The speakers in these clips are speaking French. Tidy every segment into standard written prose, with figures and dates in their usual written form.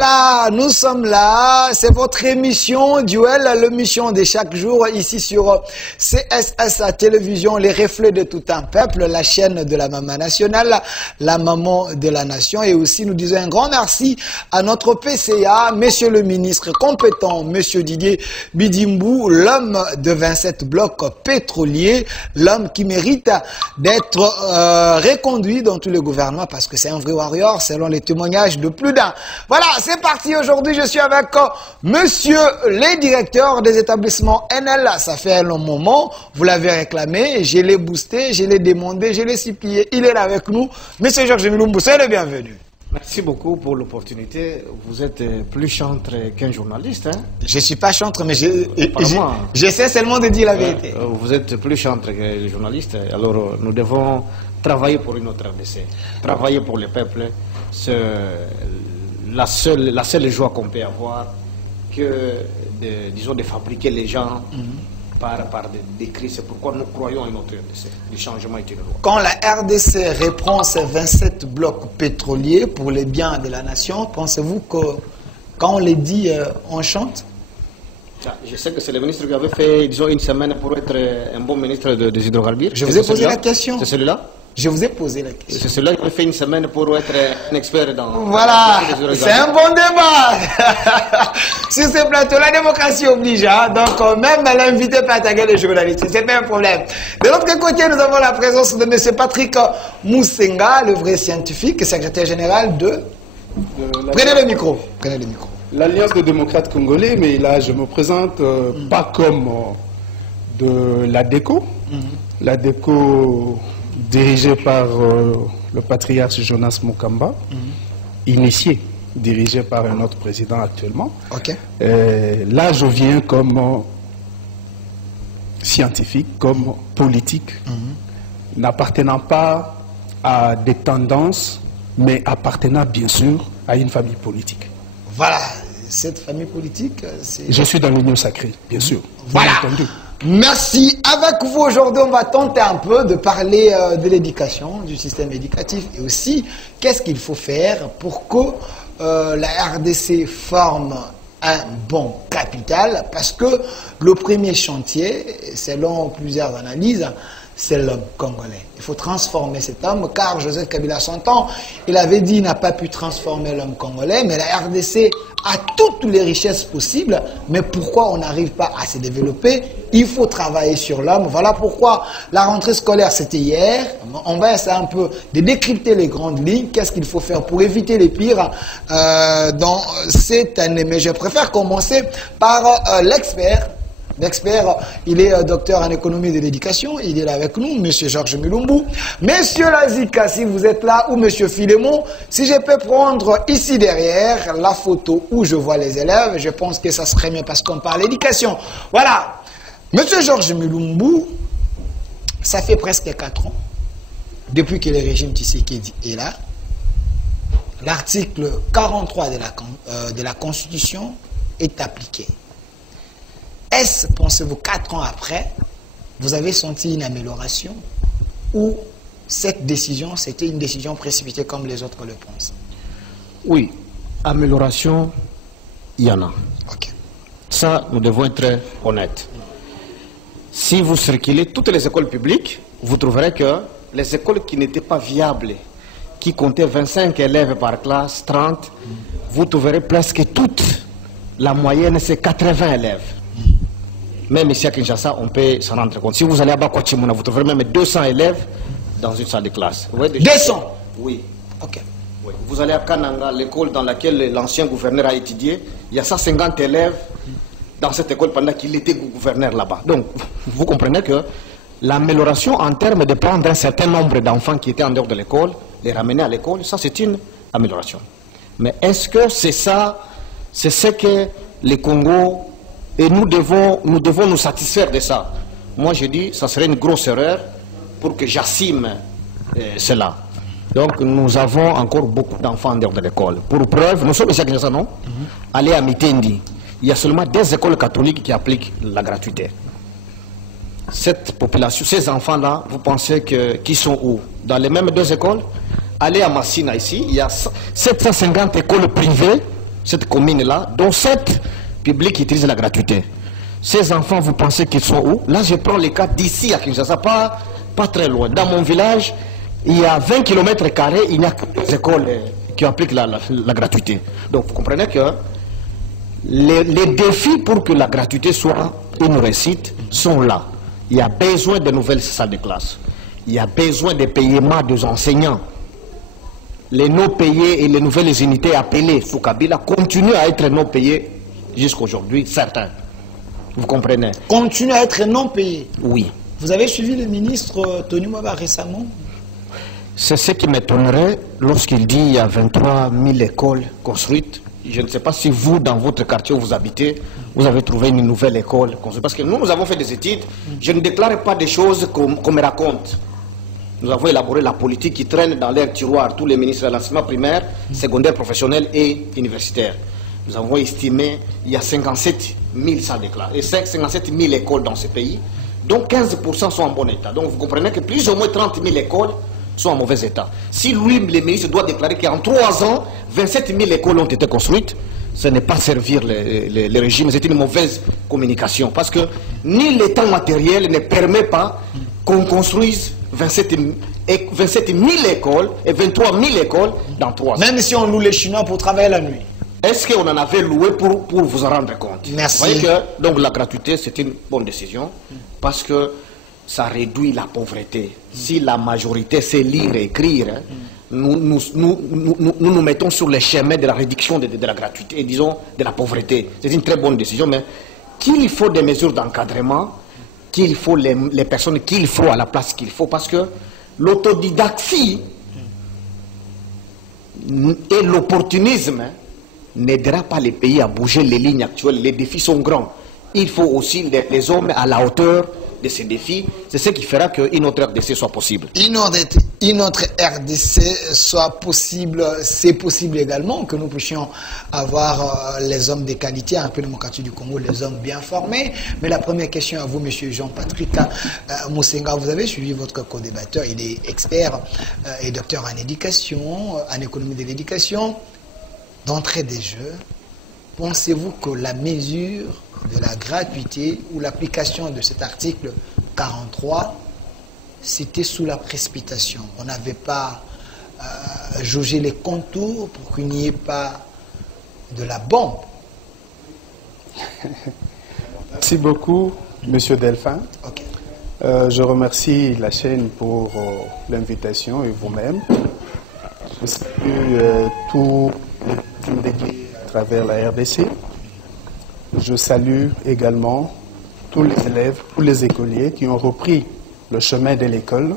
Voilà, nous sommes là. C'est votre émission Duel, l'émission de chaque jour ici sur CSS Télévision, les reflets de tout un peuple, la chaîne de la maman nationale, la maman de la nation. Et aussi, nous disons un grand merci à notre PCA, monsieur le ministre compétent, monsieur Didier Bidimbou, l'homme de 27 blocs pétroliers, l'homme qui mérite d'être reconduit dans tous les gouvernements parce que c'est un vrai warrior selon les témoignages de plus d'un. Voilà, c'est parti. Aujourd'hui, je suis avec monsieur les directeurs des établissements NL. Ça fait un long moment, vous l'avez réclamé, je l'ai boosté, je l'ai demandé, je l'ai supplié. Il est là avec nous. Monsieur Georges Milumbu, soyez le bienvenu. Merci beaucoup pour l'opportunité. Vous êtes plus chantre qu'un journaliste. Hein? Je ne suis pas chantre, mais j'essaie seulement de dire la vérité. Vous êtes plus chantre que le journaliste. Alors, nous devons travailler pour une autre RDC. Travailler pour le peuple. C'est la seule joie qu'on peut avoir que, disons, de fabriquer les gens par des cris. C'est pourquoi nous croyons en notre RDC. Le changement est une loi. Quand la RDC reprend ses 27 blocs pétroliers pour les biens de la nation, pensez-vous que quand on les dit, on chante? Je sais que c'est le ministre qui avait fait, disons, une semaine pour être un bon ministre des hydrocarbures. Je vous ai posé la question. C'est celui-là? Je vous ai posé la question. C'est celui-là qui a fait une semaine pour être un expert dans... Voilà, c'est un bon débat. Sur ce plateau, la démocratie oblige. Hein? Donc, même l'invité peut attaquer les journalistes. C'est pas un problème. De l'autre côté, nous avons la présence de M. Patrick Moussenga, le vrai scientifique, secrétaire général de... Prenez le micro. Prenez le micro. L'Alliance des démocrates congolais, mais là, je me présente pas comme de l'ADECO. L'ADECO... dirigé par le patriarche Jonas Mukamba, initié, dirigé par un autre président actuellement. Okay. Là, je viens comme scientifique, comme politique, n'appartenant pas à des tendances, mais appartenant bien sûr à une famille politique. Voilà, cette famille politique, c'est... Je suis dans l'union sacrée, bien sûr. Voilà. Entendu. Merci. Avec vous aujourd'hui, on va tenter un peu de parler de l'éducation, du système éducatif et aussi qu'est-ce qu'il faut faire pour que la RDC forme un bon capital parce que le premier chantier, selon plusieurs analyses, c'est l'homme congolais. Il faut transformer cet homme, car Joseph Kabila, 100 ans, il avait dit qu'il n'a pas pu transformer l'homme congolais, mais la RDC a toutes les richesses possibles, mais pourquoi on n'arrive pas à se développer? Il faut travailler sur l'homme. Voilà pourquoi la rentrée scolaire, c'était hier. On va essayer un peu de décrypter les grandes lignes. Qu'est-ce qu'il faut faire pour éviter les pires dans cette année? Mais je préfère commencer par l'expert. L'expert, il est docteur en économie de l'éducation, il est là avec nous, monsieur Georges Milumbu. Monsieur Lazika, si vous êtes là, ou monsieur Philémon, si je peux prendre ici derrière la photo où je vois les élèves, je pense que ça serait mieux parce qu'on parle d'éducation. Voilà. Monsieur Georges Milumbu, ça fait presque 4 ans, depuis que le régime Tshisekedi est là. L'article 43 de la Constitution est appliqué. Est-ce, pensez-vous, 4 ans après, vous avez senti une amélioration ou cette décision, c'était une décision précipitée comme les autres le pensent? Oui, amélioration, il y en a. Okay. Ça, nous devons être honnêtes. Si vous circulez toutes les écoles publiques, vous trouverez que les écoles qui n'étaient pas viables, qui comptaient 25 élèves par classe, 30, vous trouverez presque toutes, la moyenne c'est 80 élèves. Même ici à Kinshasa, on peut s'en rendre compte. Si vous allez à Bakwachimuna, vous trouverez même 200 élèves dans une salle de classe. Vous voyez, 200? Oui. Ok. Oui. Vous allez à Kananga, l'école dans laquelle l'ancien gouverneur a étudié, il y a 150 élèves dans cette école pendant qu'il était gouverneur là-bas. Donc, vous comprenez que l'amélioration en termes de prendre un certain nombre d'enfants qui étaient en dehors de l'école, les ramener à l'école, ça c'est une amélioration. Mais est-ce que c'est ça, c'est ce que les Congo... Et nous devons nous satisfaire de ça. Moi, je dis, ça serait une grosse erreur pour que j'assume cela. Donc, nous avons encore beaucoup d'enfants en dehors de l'école. Pour preuve, nous sommes ici à Kinshasa, non? Allez à Mitendi. Il y a seulement des écoles catholiques qui appliquent la gratuité. Cette population, ces enfants-là, vous pensez qu'ils sont où? Dans les mêmes 2 écoles? Allez à Massina ici, il y a 750 écoles privées cette commune-là, dont 7 publics qui utilisent la gratuité. Ces enfants, vous pensez qu'ils sont où? Là, je prends les cas d'ici à Kinshasa, pas très loin. Dans mon village, il y a 20 km², il n'y a que des écoles qui appliquent la gratuité. Donc, vous comprenez que les défis pour que la gratuité soit une réussite sont là. Il y a besoin de nouvelles salles de classe. Il y a besoin de paiements des enseignants. Les non payés et les nouvelles unités appelées sous Kabila continuent à être non payés jusqu'à aujourd'hui, certains. Vous comprenez? Continuent à être non payés. Oui. Vous avez suivi le ministre Tony Mwaba récemment? C'est ce qui m'étonnerait lorsqu'il dit qu'il y a 23 000 écoles construites. Je ne sais pas si vous, dans votre quartier où vous habitez, vous avez trouvé une nouvelle école construite. Parce que nous avons fait des études. Je ne déclare pas des choses qu'on me raconte. Nous avons élaboré la politique qui traîne dans l'air tiroir tous les ministres de l'enseignement primaire, secondaire, professionnel et universitaire. Nous avons estimé qu'il y a 57 000 salles de classe et 57 000 écoles dans ce pays. Donc 15% sont en bon état. Donc vous comprenez que plus ou moins 30 000 écoles sont en mauvais état. Si lui, le ministre, doit déclarer qu'en 3 ans, 27 000 écoles ont été construites, ce n'est pas servir les régimes, c'est une mauvaise communication. Parce que ni l'état matériel ne permet pas qu'on construise 27 000 écoles et 23 000 écoles dans 3 ans. Même si on loue les Chinois pour travailler la nuit. Est-ce qu'on en avait loué pour vous en rendre compte? Merci. Vous voyez que donc, la gratuité, c'est une bonne décision parce que ça réduit la pauvreté. Si la majorité sait lire et écrire, nous mettons sur le chemin de la réduction de la gratuité et disons de la pauvreté. C'est une très bonne décision, mais qu'il faut des mesures d'encadrement, qu'il faut les personnes qu'il faut à la place qu'il faut, parce que l'autodidactie et l'opportunisme n'aidera pas les pays à bouger les lignes actuelles. Les défis sont grands. Il faut aussi les hommes à la hauteur de ces défis. C'est ce qui fera qu'une autre RDC soit possible. Une autre RDC soit possible. C'est possible également que nous puissions avoir les hommes de qualité, un peu démocratique du Congo, les hommes bien formés. Mais la première question à vous, monsieur Jean-Patrick Moussenga, vous avez suivi votre co-débatteur. Il est expert et docteur en éducation, en économie de l'éducation. D'entrée des jeux, pensez-vous que la mesure de la gratuité ou l'application de cet article 43, c'était sous la précipitation? On n'avait pas jaugé les contours pour qu'il n'y ait pas de la bombe. Merci beaucoup, monsieur Delphin. Okay. Je remercie la chaîne pour l'invitation et vous-même. Je salue tous les à travers la RDC. Je salue également tous les élèves, tous les écoliers qui ont repris le chemin de l'école.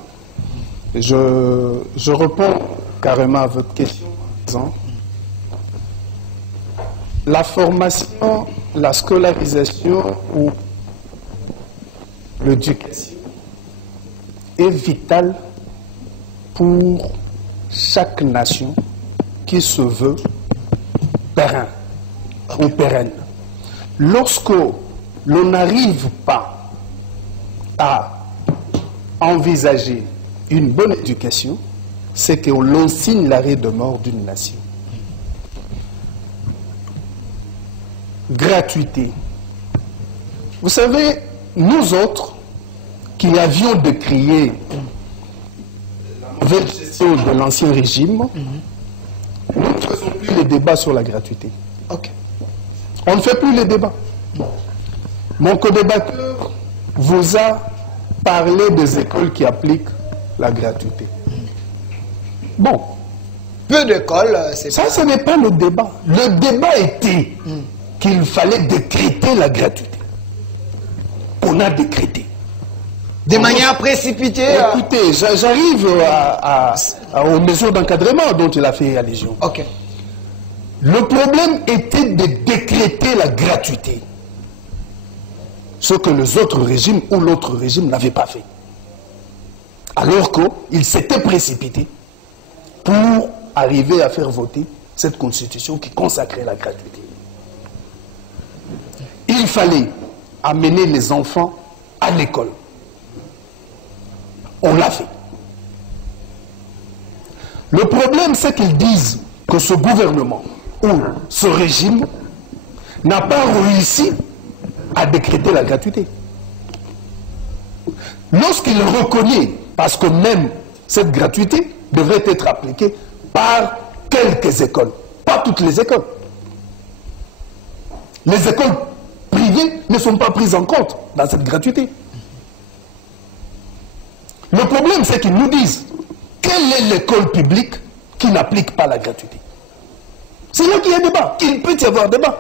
Je réponds carrément à votre question. La formation, la scolarisation ou l'éducation est vitale pour chaque nation qui se veut pérenne. Lorsque l'on n'arrive pas à envisager une bonne éducation, c'est qu'on signe l'arrêt de mort d'une nation. Gratuité. Vous savez, nous autres qui avions décrié la mauvaise gestion de l'ancien régime, nous ne faisons plus les débats sur la gratuité. Okay. On ne fait plus les débats. Mon co-débatteur vous a parlé des écoles qui appliquent la gratuité. Bon. Peu d'écoles, c'est ça, ce n'est pas le débat. Le débat était qu'il fallait décréter la gratuité. On a décrété. De manière précipitée. Écoutez, j'arrive aux mesures d'encadrement dont il a fait allusion. Ok. Le problème était de décréter la gratuité. Ce que les autres régimes ou l'autre régime n'avaient pas fait. Alors qu'il s'était précipité pour arriver à faire voter cette constitution qui consacrait la gratuité. Il fallait amener les enfants à l'école. On l'a fait. Le problème, c'est qu'ils disent que ce gouvernement, où ce régime n'a pas réussi à décréter la gratuité. Lorsqu'il reconnaît, parce que même cette gratuité devrait être appliquée par quelques écoles, pas toutes les écoles. Les écoles privées ne sont pas prises en compte dans cette gratuité. Le problème, c'est qu'ils nous disent quelle est l'école publique qui n'applique pas la gratuité. C'est là qu'il y a débat, qu'il peut y avoir débat.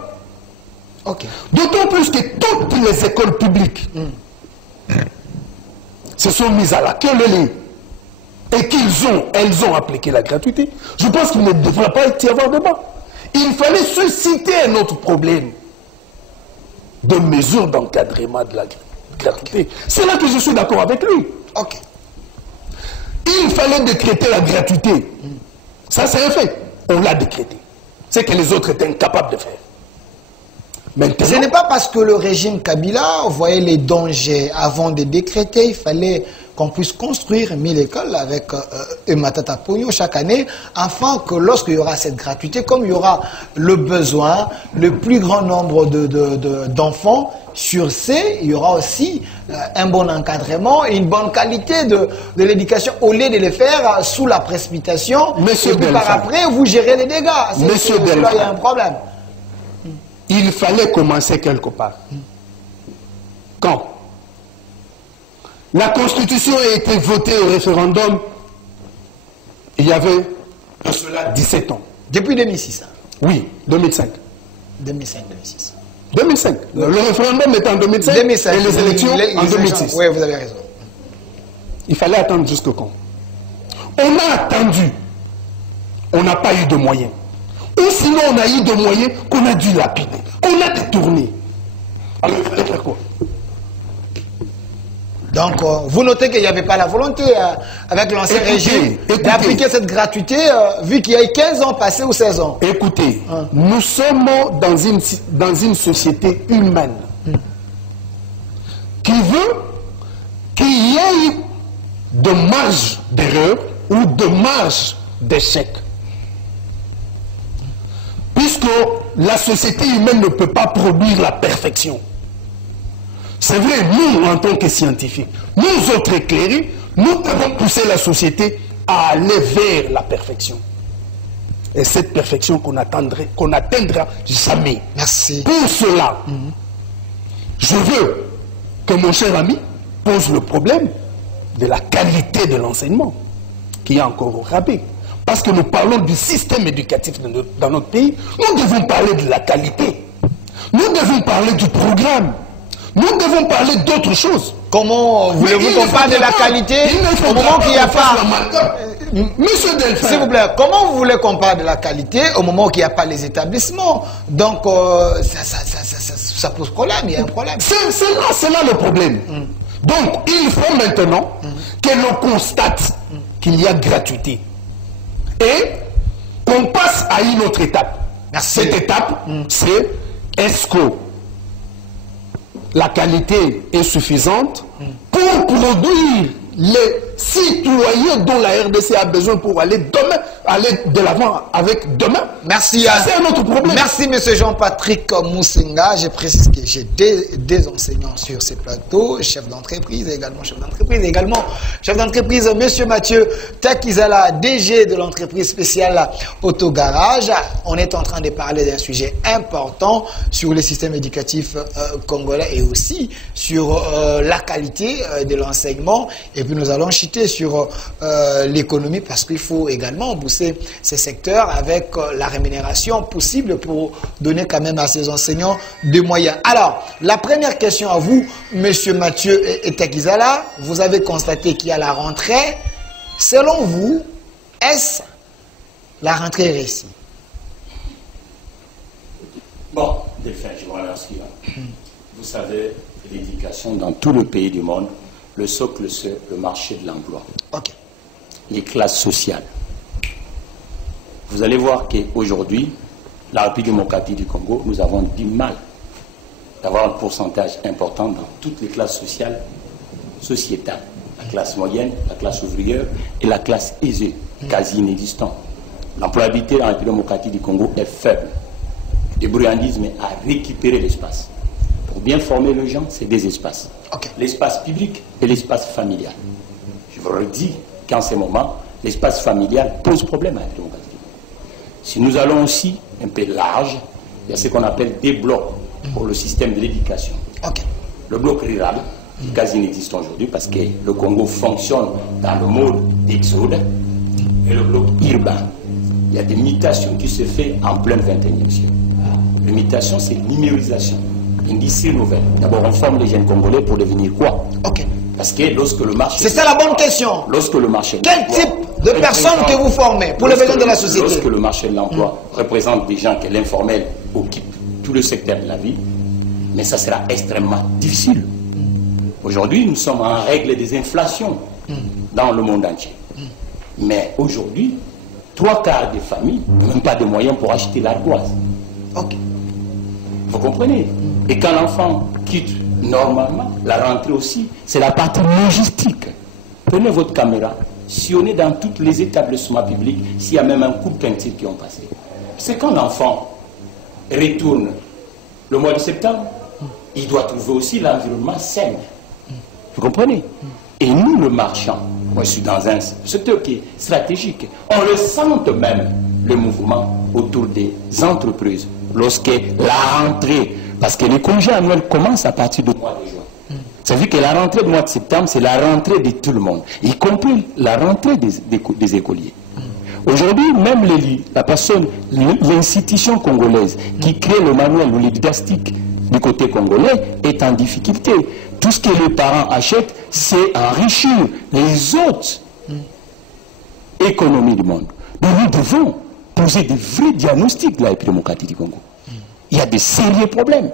Ok. D'autant plus que toutes les écoles publiques se sont mises à la queue le lit et elles ont appliqué la gratuité. Je pense qu'il ne devrait pas y avoir débat. Il fallait susciter un autre problème de mesures d'encadrement de la gratuité. C'est là que je suis d'accord avec lui. Ok. Il fallait décréter la gratuité. Ça, c'est un fait. On l'a décrété. C'est que les autres étaient incapables de faire. Maintenant, Ce n'est pas parce que le régime Kabila voyait les dangers avant de décréter, il fallait qu'on puisse construire 1000 écoles avec Matata Pogno chaque année, afin que lorsqu'il y aura cette gratuité, comme il y aura le besoin, le plus grand nombre d'enfants sur C, il y aura aussi un bon encadrement et une bonne qualité de l'éducation, au lieu de les faire sous la précipitation. Monsieur et puis Delphin, par après, vous gérez les dégâts. Monsieur Là, il y a un problème. Il fallait commencer quelque part. Quand la Constitution a été votée au référendum, il y avait de cela 17 ans. Depuis 2006. Hein. Oui, 2005. 2005-2006. 2005. Le référendum était en 2005 2005. et les élections en 2006. Oui, vous avez raison. Il fallait attendre jusqu'au quand? On a attendu. On n'a pas eu de moyens. Ou sinon on a eu de moyens qu'on a dû lapider, qu'on a détourné. Alors il fallait faire quoi? Donc, vous notez qu'il n'y avait pas la volonté avec l'ancien régime d'appliquer cette gratuité, vu qu'il y a eu 15 ans passés ou 16 ans. Écoutez, nous sommes dans une société humaine qui veut qu'il y ait de marge d'erreur ou de marge d'échec. Puisque la société humaine ne peut pas produire la perfection. C'est vrai, nous, en tant que scientifiques, nous autres éclairés, nous devons pousser la société à aller vers la perfection. Et cette perfection qu'on n'atteindra jamais. Merci. Pour cela, je veux que mon cher ami pose le problème de la qualité de l'enseignement, qui est encore au rabais. Parce que nous parlons du système éducatif dans notre pays, nous devons parler de la qualité. Nous devons parler du programme. Nous devons parler d'autres choses. Comment voulez-vous qu'on parle de la qualité au moment qu'il n'y a pas... Monsieur Delphin. S'il vous plaît, comment vous voulez qu'on parle de la qualité au moment qu'il n'y a pas les établissements? Donc, ça pose problème, il y a un problème. C'est là le problème. Donc, il faut maintenant que l'on constate qu'il y a gratuité. Et qu'on passe à une autre étape. Merci. Cette étape, c'est est-ce que la qualité est suffisante pour produire les citoyens dont la RDC a besoin pour aller demain, aller de l'avant avec demain. Merci. C'est un autre problème. Merci, M. Jean-Patrick Moussinga. Je précise que j'ai des enseignants sur ces plateaux, chef d'entreprise, également chef d'entreprise, M. Mathieu Takizala, DG de l'entreprise spéciale Autogarage. On est en train de parler d'un sujet important sur le système éducatif congolais et aussi sur la qualité de l'enseignement. Et puis nous allons chuter sur l'économie parce qu'il faut également booster ces secteurs avec la rémunération possible pour donner quand même à ces enseignants des moyens. Alors, la première question à vous, Monsieur Mathieu Takizala, vous avez constaté qu'il y a la rentrée. Selon vous, est-ce la rentrée réussie? Bon, Delphin, je vous remercie. Vous savez, l'éducation dans tout le pays du monde, le socle, c'est le marché de l'emploi. Ok. Les classes sociales. Vous allez voir qu'aujourd'hui, la République démocratique du Congo, nous avons du mal d'avoir un pourcentage important dans toutes les classes sociales, sociétales. La classe moyenne, la classe ouvrière et la classe aisée, quasi inexistante. L'employabilité dans la République démocratique du Congo est faible. Le débrouillardisme a récupéré l'espace. Pour bien former les gens, c'est des espaces. Ok. L'espace public et l'espace familial. Je vous redis qu'en ce moment, l'espace familial pose problème à la République démocratique. Si nous allons aussi un peu large, il y a ce qu'on appelle des blocs pour le système de l'éducation. Ok. Le bloc rural, qui est quasi inexistant aujourd'hui parce que le Congo fonctionne dans le mode d'exode, et le bloc urbain. Il y a des mutations qui se font en plein 21e siècle. Les mutations, c'est numérisation, industrie nouvelle. D'abord, on forme les jeunes Congolais pour devenir quoi? Ok. Parce que lorsque le marché... C'est ça la bonne question. Lorsque le marché... Quel type de personnes que vous formez pour les besoins de la société? Lorsque le marché de l'emploi représente des gens que l'informel occupe tout le secteur de la vie, mais ça sera extrêmement difficile. Aujourd'hui, nous sommes en règle des inflations dans le monde entier. Mais aujourd'hui, 3/4 des familles n'ont même pas de moyens pour acheter l'ardoise. Ok. Vous comprenez? Et quand l'enfant quitte normalement, la rentrée aussi, c'est la partie logistique. Prenez votre caméra, sillonnez dans tous les établissements publics, s'il y a même un coup de peinture qui ont passé. C'est quand l'enfant retourne le mois de septembre, il doit trouver aussi l'environnement sain. Vous comprenez? Et nous, le marchand, moi je suis dans un secteur qui est stratégique, on le sent même, le mouvement autour des entreprises, lorsque la rentrée, parce que les congés annuels commencent à partir du mois de juin. Ça veut dire que la rentrée du mois de septembre, c'est la rentrée de tout le monde, y compris la rentrée des écoliers. Aujourd'hui, même l'institution congolaise qui crée le manuel ou le didactique du côté congolais est en difficulté. Tout ce que les parents achètent, c'est enrichir les autres économies du monde. Donc nous devons poser des vrais diagnostics de la République démocratique du Congo. Il y a des sérieux problèmes.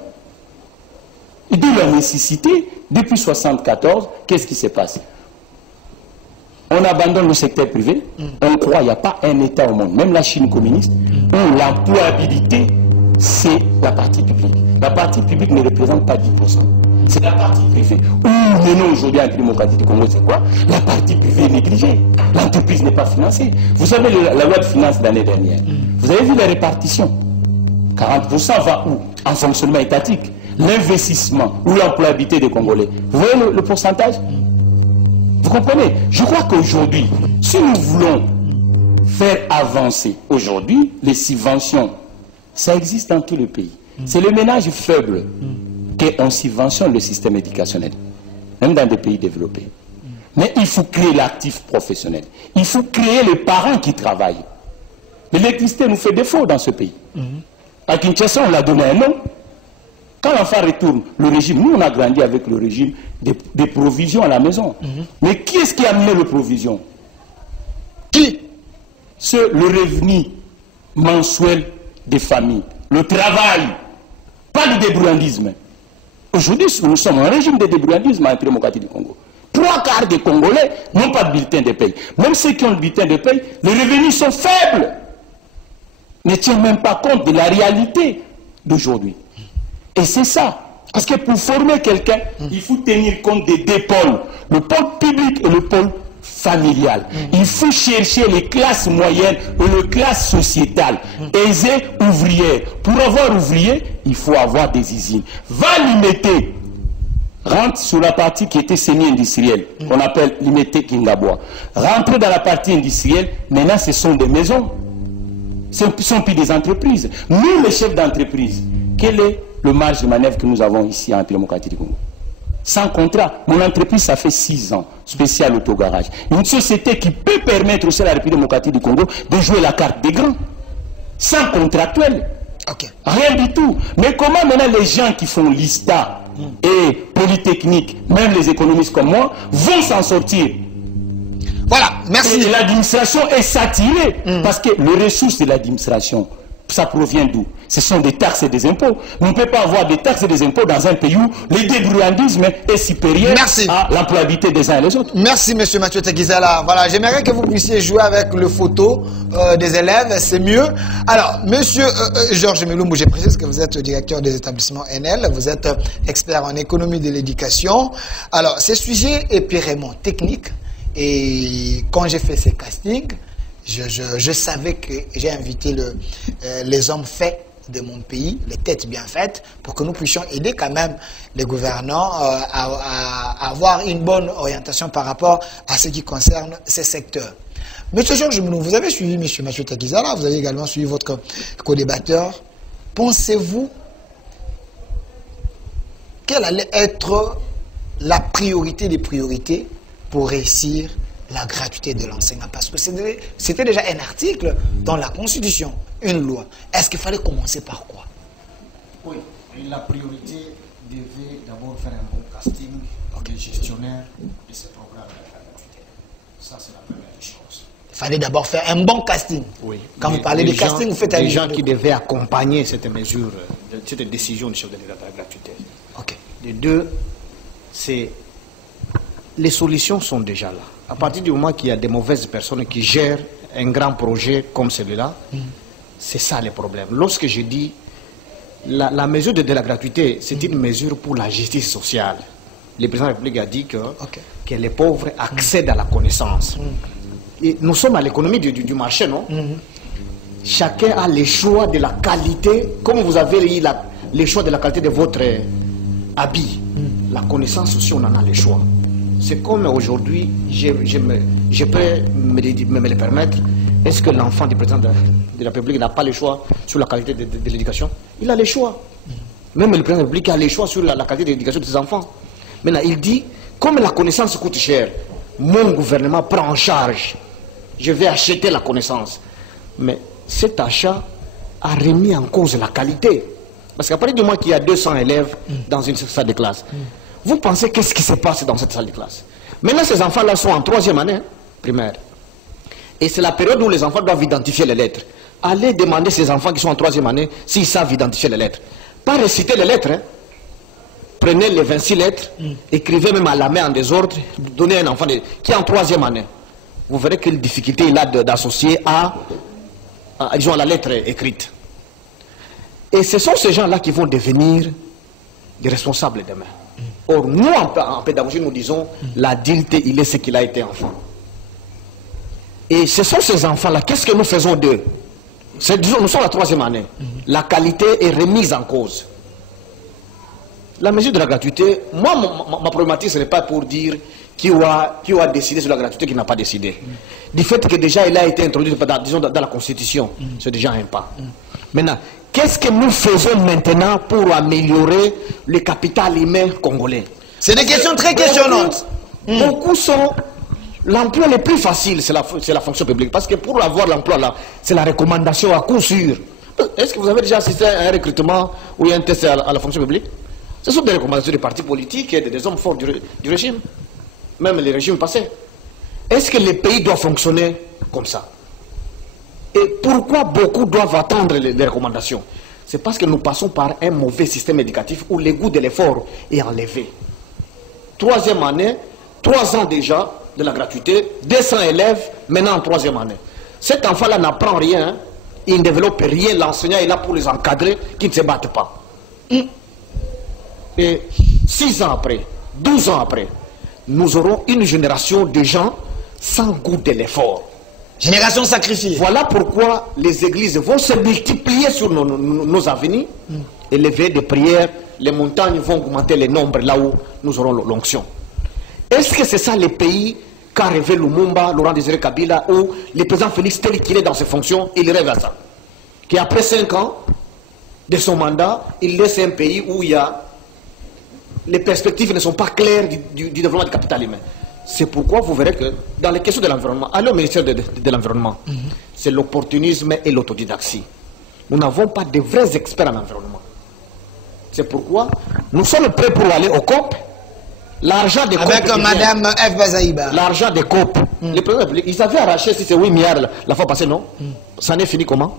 Et de la nécessité, depuis 1974, qu'est-ce qui se passe? On abandonne le secteur privé, on croit qu'il n'y a pas un État au monde, même la Chine communiste, où l'employabilité, c'est la partie publique. La partie publique ne représente pas 10%. C'est la partie privée. Où nous menons aujourd'hui en République démocratique du Congo, c'est quoi? La partie privée est négligée. L'entreprise n'est pas financée. Vous savez, la loi de finances de l'année dernière, vous avez vu la répartition. 40% va où? En fonctionnement étatique. L'investissement ou l'employabilité des Congolais. Vous voyez le pourcentage? Vous comprenez? Je crois qu'aujourd'hui, si nous voulons faire avancer, aujourd'hui, les subventions, ça existe dans tous les pays. C'est le ménage faible qu'on subventionne le système éducationnel, même dans des pays développés. Mais il faut créer l'actif professionnel. Il faut créer les parents qui travaillent. L'électricité nous fait défaut dans ce pays. À Kinshasa, on l'a donné un nom. Quand l'enfant retourne, le régime, nous on a grandi avec le régime des provisions à la maison. Mais qui est-ce qui a amené les provisions? Qui? C'est le revenu mensuel des familles. Le travail, pas le débrouillardisme. Aujourd'hui, nous sommes en régime de débrouillardisme en République démocratique du Congo. 3/4 des Congolais n'ont pas de bulletin de paye. Même ceux qui ont le bulletin de paye, les revenus sont faibles. Ne tiennent même pas compte de la réalité d'aujourd'hui. Et c'est ça. Parce que pour former quelqu'un, il faut tenir compte des deux pôles. Le pôle public et le pôle familial. Il faut chercher les classes moyennes et les classes sociétales, aisées, ouvrières. Pour avoir ouvrier, il faut avoir des usines. Va limiter. Rentre sur la partie qui était semi-industrielle, qu'on appelle limiter Kingabois. Rentre dans la partie industrielle, maintenant ce sont des maisons. Ce ne sont plus des entreprises. Nous, les chefs d'entreprise, quel est le marge de manœuvre que nous avons ici en République démocratique du Congo? Sans contrat. Mon entreprise, ça fait 6 ans, spécial autogarage. Une société qui peut permettre aussi à la République démocratique du Congo de jouer la carte des grands. Sans contractuel. Okay. Rien du tout. Mais comment maintenant les gens qui font l'ISTA et Polytechnique, même les économistes comme moi, vont s'en sortir? Voilà, merci. Et l'administration est saturée parce que les ressources de l'administration, ça provient d'où? Ce sont des taxes et des impôts. On ne peut pas avoir des taxes et des impôts dans un pays où le débrouillardisme est supérieur à l'employabilité des uns et des autres. Merci, M. Mathieu Tekizala. Voilà, j'aimerais que vous puissiez jouer avec le photo des élèves, c'est mieux. Alors, M. Georges Meloumou, je précise que vous êtes directeur des établissements NL, vous êtes expert en économie de l'éducation. Alors, ce sujet est purement technique et quand j'ai fait ces castings, je savais que j'ai invité les hommes faits de mon pays, les têtes bien faites, pour que nous puissions aider quand même les gouvernants à avoir une bonne orientation par rapport à ce qui concerne ces secteurs. Monsieur Georges Mounou, vous avez suivi M. Mathieu Takizala, vous avez également suivi votre co-débatteur. Pensez-vous quelle allait être la priorité des priorités pour réussir la gratuité de l'enseignement? Parce que c'était déjà un article dans la Constitution, une loi. Est-ce qu'il fallait commencer par quoi? Oui, la priorité devait d'abord faire un bon casting des gestionnaires de ce programme de la gratuité. Ça, c'est la première des choses. Il fallait d'abord faire un bon casting. Oui. Quand vous parlez de casting, vous faites un des gens qui devaient accompagner cette mesure, cette décision du chef de l'État de la gratuité. Ok. Les deux, c'est les solutions sont déjà là. À partir du moment qu'il y a des mauvaises personnes qui gèrent un grand projet comme celui-là, c'est ça le problème. Lorsque je dis la mesure de la gratuité, c'est une mesure pour la justice sociale. Le président de la République a dit que les pauvres accèdent à la connaissance. Et nous sommes à l'économie du marché, non? Chacun a le choix de la qualité, comme vous avez eu le choix de la qualité de votre habit. La connaissance aussi, on en a le choix. C'est comme aujourd'hui, je peux me le permettre. Est-ce que l'enfant du président de la République n'a pas le choix sur la qualité de l'éducation? Il a le choix. Même le président de la République a le choix sur la qualité de l'éducation de ses enfants. Maintenant, il dit, comme la connaissance coûte cher, mon gouvernement prend en charge. Je vais acheter la connaissance. Mais cet achat a remis en cause la qualité. Parce qu'à partir du moment qu'il y a 200 élèves dans une salle de classe, vous pensez qu'est-ce qui se passe dans cette salle de classe? Maintenant, ces enfants-là sont en 3e année primaire. Et c'est la période où les enfants doivent identifier les lettres. Allez demander à ces enfants qui sont en 3e année s'ils savent identifier les lettres. Pas réciter les lettres. Hein. Prenez les 26 lettres, écrivez même à la main en désordre, donnez à un enfant qui est en 3e année. Vous verrez quelle difficulté il a d'associer à la lettre écrite. Et ce sont ces gens-là qui vont devenir des responsables demain. Or, nous, en pédagogie, nous disons, l'adulte, il est ce qu'il a été enfant. Et ce sont ces enfants-là, qu'est-ce que nous faisons d'eux? Disons, nous sommes à la 3e année. La qualité est remise en cause. La mesure de la gratuité, moi, ma problématique, ce n'est pas pour dire qui a décidé sur la gratuité, qui n'a pas décidé. Du fait que déjà, il a été introduit dans la Constitution, c'est déjà un pas. Maintenant, qu'est-ce que nous faisons maintenant pour améliorer le capital humain congolais? C'est des questions très questionnantes. Beaucoup sont... L'emploi le plus facile, c'est la fonction publique. Parce que pour avoir l'emploi là, c'est la recommandation à coup sûr. Est-ce que vous avez déjà assisté à un recrutement ou un test à la fonction publique? Ce sont des recommandations des partis politiques et des hommes forts du régime. Même les régimes passés. Est-ce que les pays doivent fonctionner comme ça? Et pourquoi beaucoup doivent attendre les recommandations? C'est parce que nous passons par un mauvais système éducatif où le goût de l'effort est enlevé. 3e année, 3 ans déjà de la gratuité, 200 élèves, maintenant en 3e année. Cet enfant-là n'apprend rien, il ne développe rien, l'enseignant est là pour les encadrer, qui ne se battent pas. Et 6 ans après, 12 ans après, nous aurons une génération de gens sans goût de l'effort. Génération sacrifiée. Voilà pourquoi les églises vont se multiplier sur nos avenirs, et les veillées de prière, les montagnes vont augmenter le nombre là où nous aurons l'onction. Est-ce que c'est ça le pays qu'a rêvé Lumumba, Laurent Désiré Kabila, où le président Félix tel qu'il est dans ses fonctions, il rêve à ça? Qu'après 5 ans de son mandat, il laisse un pays où il y a les perspectives ne sont pas claires du développement du capital humain. C'est pourquoi vous verrez que dans les questions de l'environnement, allez au ministère de l'Environnement, c'est l'opportunisme et l'autodidaxie. Nous n'avons pas de vrais experts en environnement. C'est pourquoi nous sommes prêts pour aller au COP. L'argent des COP. Avec Madame F. Bazaïba. L'argent des COP. Les présidents publics, ils avaient arraché, si c'est 8 milliards la fois passée, non? Ça n'est fini comment?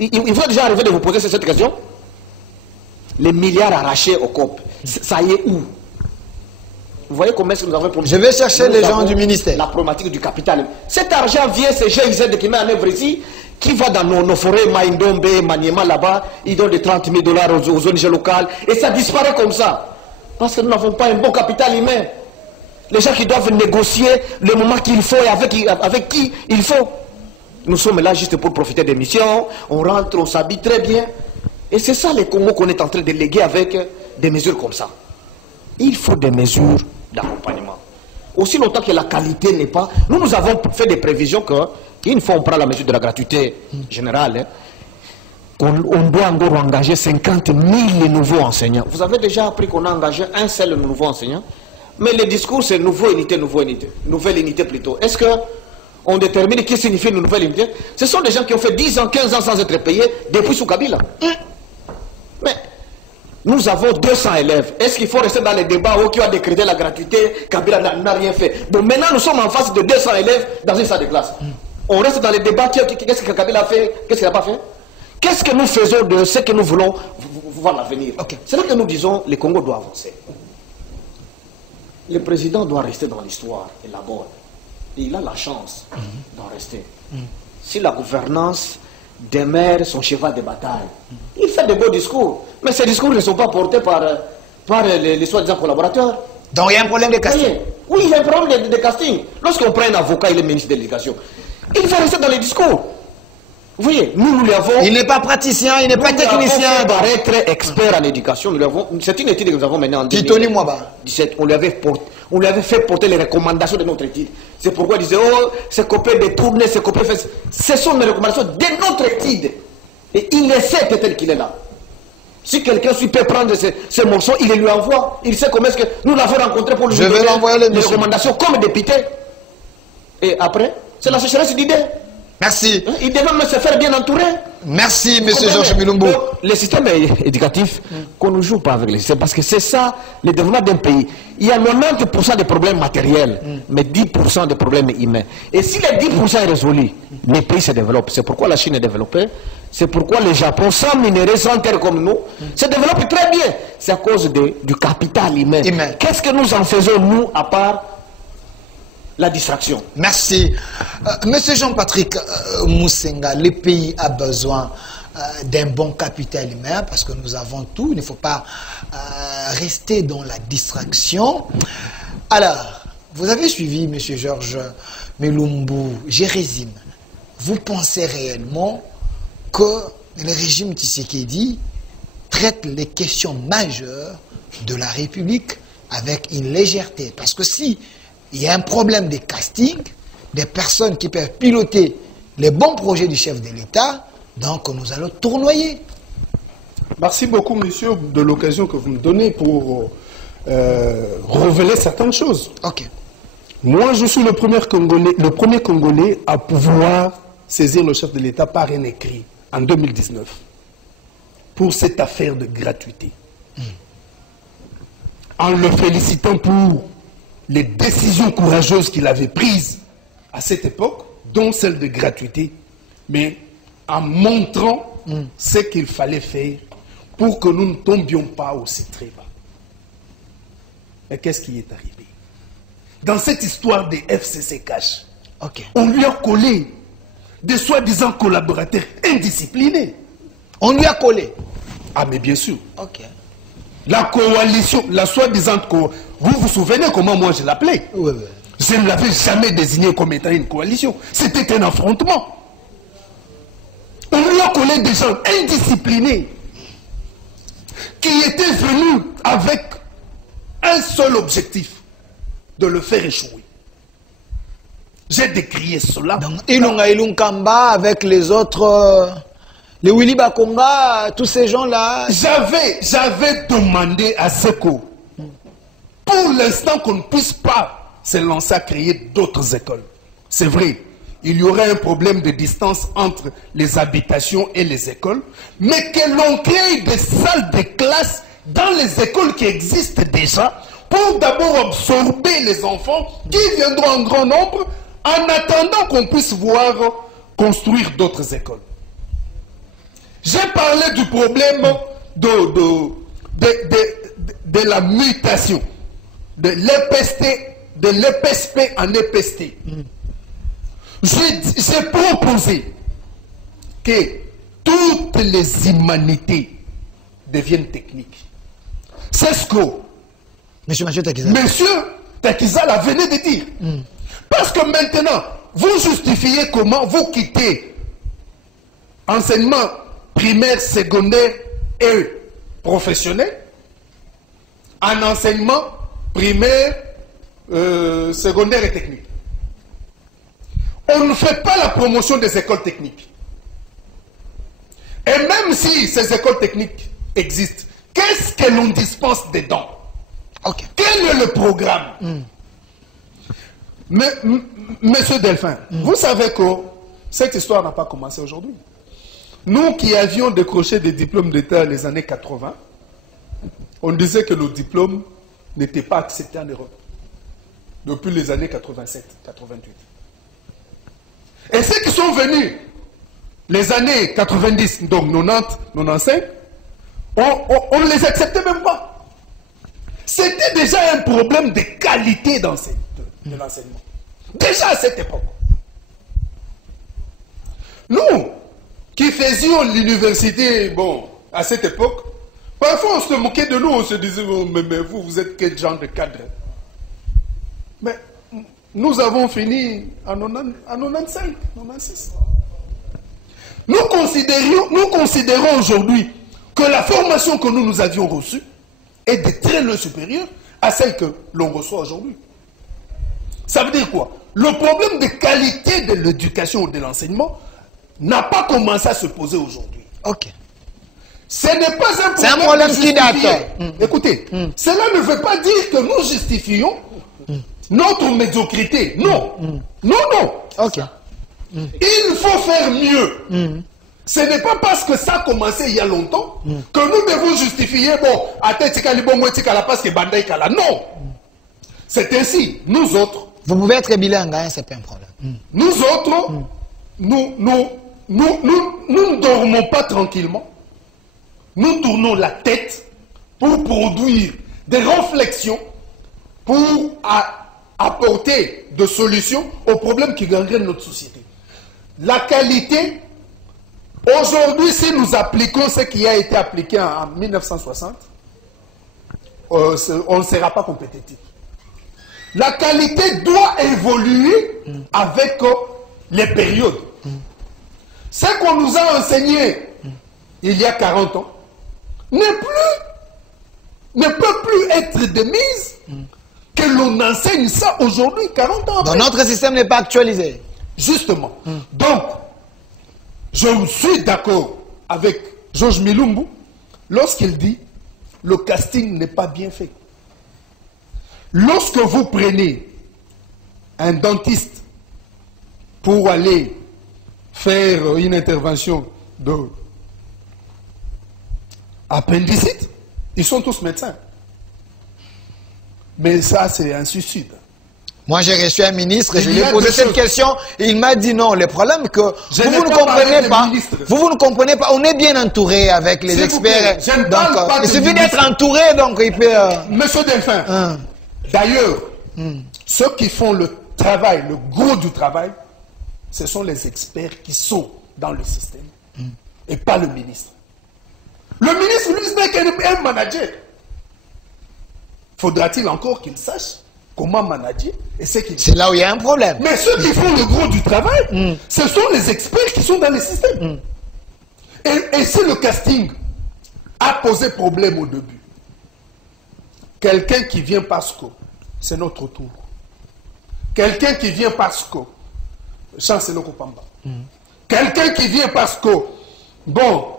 Il faut déjà arriver de vous poser cette question. Les milliards arrachés au COP, ça y est où? Vous voyez comment est-ce que nous avons... Je vais chercher les gens du ministère. La problématique du capital. Cet argent vient, c'est GIZ qui met en œuvre ici, qui va dans nos forêts, Maïndombe, Maniema, là-bas, ils donnent des 30 000 $ aux ONG locales, et ça disparaît comme ça. Parce que nous n'avons pas un bon capital humain. Les gens qui doivent négocier le moment qu'il faut et avec qui il faut. Nous sommes là juste pour profiter des missions. On rentre, on s'habille très bien. Et c'est ça les Congo qu'on est en train de léguer avec des mesures comme ça. Il faut des mesures d'accompagnement. Aussi longtemps que la qualité n'est pas... Nous avons fait des prévisions qu'une fois on prend la mesure de la gratuité générale, on doit encore engager 50 000 nouveaux enseignants. Vous avez déjà appris qu'on a engagé un seul nouveau enseignant. Mais le discours, c'est nouvelle unité plutôt. Est-ce qu'on détermine qui signifie une nouvelle unité? Ce sont des gens qui ont fait 10 ans, 15 ans sans être payés depuis sous Kabila. Mais nous avons 200 élèves. Est-ce qu'il faut rester dans les débats où qui a décrété la gratuité, Kabila n'a rien fait? Bon, maintenant nous sommes en face de 200 élèves dans une salle de classe. On reste dans les débats, qu'est-ce que Kabila a fait, qu'est-ce qu'il n'a pas fait? Qu'est-ce que nous faisons de ce que nous voulons voir l'avenir? C'est là que nous disons, le Congo doit avancer. Le président doit rester dans l'histoire et la bonne. Et il a la chance d'en rester. Si la gouvernance demeure son cheval de bataille, il fait de beaux discours. Mais ces discours ne sont pas portés par les soi-disant collaborateurs. Donc il y a un problème de casting. Oui, il y a un problème de casting. Lorsqu'on prend un avocat, il est ministre de l'Éducation. Il va rester dans les discours. Vous voyez, nous lui avons... Il n'est pas praticien, il n'est pas technicien. Pour être expert en éducation, c'est une étude que nous avons menée en 2017. On lui avait fait porter les recommandations de notre étude. C'est pourquoi il disait, oh, c'est copié détourné, c'est copié fait. Ce sont les recommandations de notre étude. Et il le sait peut-être qu'il est là. Si quelqu'un peut prendre ce morceau, il le lui envoie. Il sait comment est-ce que nous l'avons rencontré pour lui donner les recommandations comme député. Et après, c'est la sécheresse d'idées. Merci. Il devait même se faire bien entourer. Merci, M. Georges Milumbu. Le système éducatif, qu'on ne joue pas avec les systèmes, parce que c'est ça, le développement d'un pays. Il y a 90% de problèmes matériels, mais 10% de problèmes humains. Et si les 10% est résolu, les pays se développent. C'est pourquoi la Chine est développée. C'est pourquoi le Japon, sans minerais, sans terre comme nous, se développe très bien. C'est à cause du capital humain. Qu'est-ce que nous en faisons, nous, à part la distraction? Merci. Monsieur Jean-Patrick Moussenga, le pays a besoin d'un bon capital humain parce que nous avons tout. Il ne faut pas rester dans la distraction. Alors, vous avez suivi Monsieur Georges Milumbu. Je résume. Vous pensez réellement que le régime Tshisekedi traite les questions majeures de la République avec une légèreté? Parce que si il y a un problème de casting, des personnes qui peuvent piloter les bons projets du chef de l'État, donc nous allons tournoyer. Merci beaucoup, monsieur, de l'occasion que vous me donnez pour révéler certaines choses. Ok. Moi, je suis le premier Congolais à pouvoir saisir le chef de l'État par un écrit en 2019 pour cette affaire de gratuité. En le félicitant pour les décisions courageuses qu'il avait prises à cette époque, dont celle de gratuité, mais en montrant ce qu'il fallait faire pour que nous ne tombions pas aussi très bas. Mais qu'est-ce qui est arrivé? Dans cette histoire des FCC Cash, on lui a collé des soi-disant collaborateurs indisciplinés. On lui a collé? Ah, mais bien sûr. Ok. La coalition, la soi-disant coalition, vous vous souvenez comment moi je l'appelais? Oui, oui. Je ne l'avais jamais désigné comme étant une coalition. C'était un affrontement. On lui a collé des gens indisciplinés qui étaient venus avec un seul objectif, de le faire échouer. J'ai décrié cela. Donc, Ilunga Ilunkamba avec les autres... les Willy Bakonga, tous ces gens-là... J'avais demandé à Seko, pour l'instant, qu'on ne puisse pas se lancer à créer d'autres écoles. C'est vrai, il y aurait un problème de distance entre les habitations et les écoles, mais que l'on crée des salles de classe dans les écoles qui existent déjà, pour d'abord absorber les enfants qui viendront en grand nombre, en attendant qu'on puisse voir construire d'autres écoles. J'ai parlé du problème de la mutation, de l'EPSP en EPST. J'ai proposé que toutes les humanités deviennent techniques. C'est ce que Takizala venait de dire. Parce que maintenant, vous justifiez comment vous quittez enseignement primaire, secondaire et professionnel en enseignement primaire, secondaire et technique. On ne fait pas la promotion des écoles techniques. Et même si ces écoles techniques existent, qu'est-ce que l'on dispense dedans? Quel est le programme? Monsieur Delphin, vous savez que cette histoire n'a pas commencé aujourd'hui. Nous qui avions décroché des diplômes d'État les années 80, on disait que nos diplômes n'étaient pas acceptés en Europe depuis les années 87, 88. Et ceux qui sont venus les années 90, donc 90, 95, on ne les acceptait même pas. C'était déjà un problème de qualité de l'enseignement. Déjà à cette époque. Nous, qui faisions l'université, bon, à cette époque, parfois on se moquait de nous, on se disait, oh, mais vous êtes quel genre de cadre? Mais nous avons fini en 95, 96. Nous considérons aujourd'hui que la formation que nous avions reçue est de très loin supérieure à celle que l'on reçoit aujourd'hui. Ça veut dire quoi? Le problème de qualité de l'éducation ou de l'enseignement n'a pas commencé à se poser aujourd'hui. Ce n'est pas un problème qui date. Écoutez, cela ne veut pas dire que nous justifions notre médiocrité. Non. Non. Il faut faire mieux. Ce n'est pas parce que ça a commencé il y a longtemps que nous devons justifier, bon, non. C'est ainsi. Nous autres. Vous pouvez être bilingue, hein, c'est pas un problème. Nous autres, nous ne dormons pas tranquillement. Nous tournons la tête pour produire des réflexions, pour apporter des solutions aux problèmes qui gangrènent notre société. La qualité, aujourd'hui, si nous appliquons ce qui a été appliqué en 1960, on ne sera pas compétitif. La qualité doit évoluer avec les périodes. Ce qu'on nous a enseigné il y a 40 ans ne peut plus être de mise que l'on enseigne ça aujourd'hui, 40 ans après. Donc notre système n'est pas actualisé. Justement. Donc, je suis d'accord avec Georges Milumbu lorsqu'il dit le casting n'est pas bien fait. Lorsque vous prenez un dentiste pour aller faire une intervention de appendicite, ils sont tous médecins. Mais ça, c'est un suicide. Moi, j'ai reçu un ministre et je lui ai posé cette question et il m'a dit non. Le problème que vous ne comprenez pas. Vous ne comprenez pas. On est bien entouré avec les experts. Donc, il suffit d'être entouré, donc il peut... Monsieur Delphin, d'ailleurs, ceux qui font le travail, le gros du travail, ce sont les experts qui sont dans le système et pas le ministre. Le ministre, lui, n'est qu'un manager. Faudra-t-il encore qu'il sache comment manager et ce qu'il... C'est là où il y a un problème. Mais ceux qui font le gros du travail, ce sont les experts qui sont dans le système. Et si le casting a posé problème au début, quelqu'un qui vient parce que c'est notre tour. Quelqu'un qui vient parce que Chancelo Kopamba. Quelqu'un qui vient parce que bon,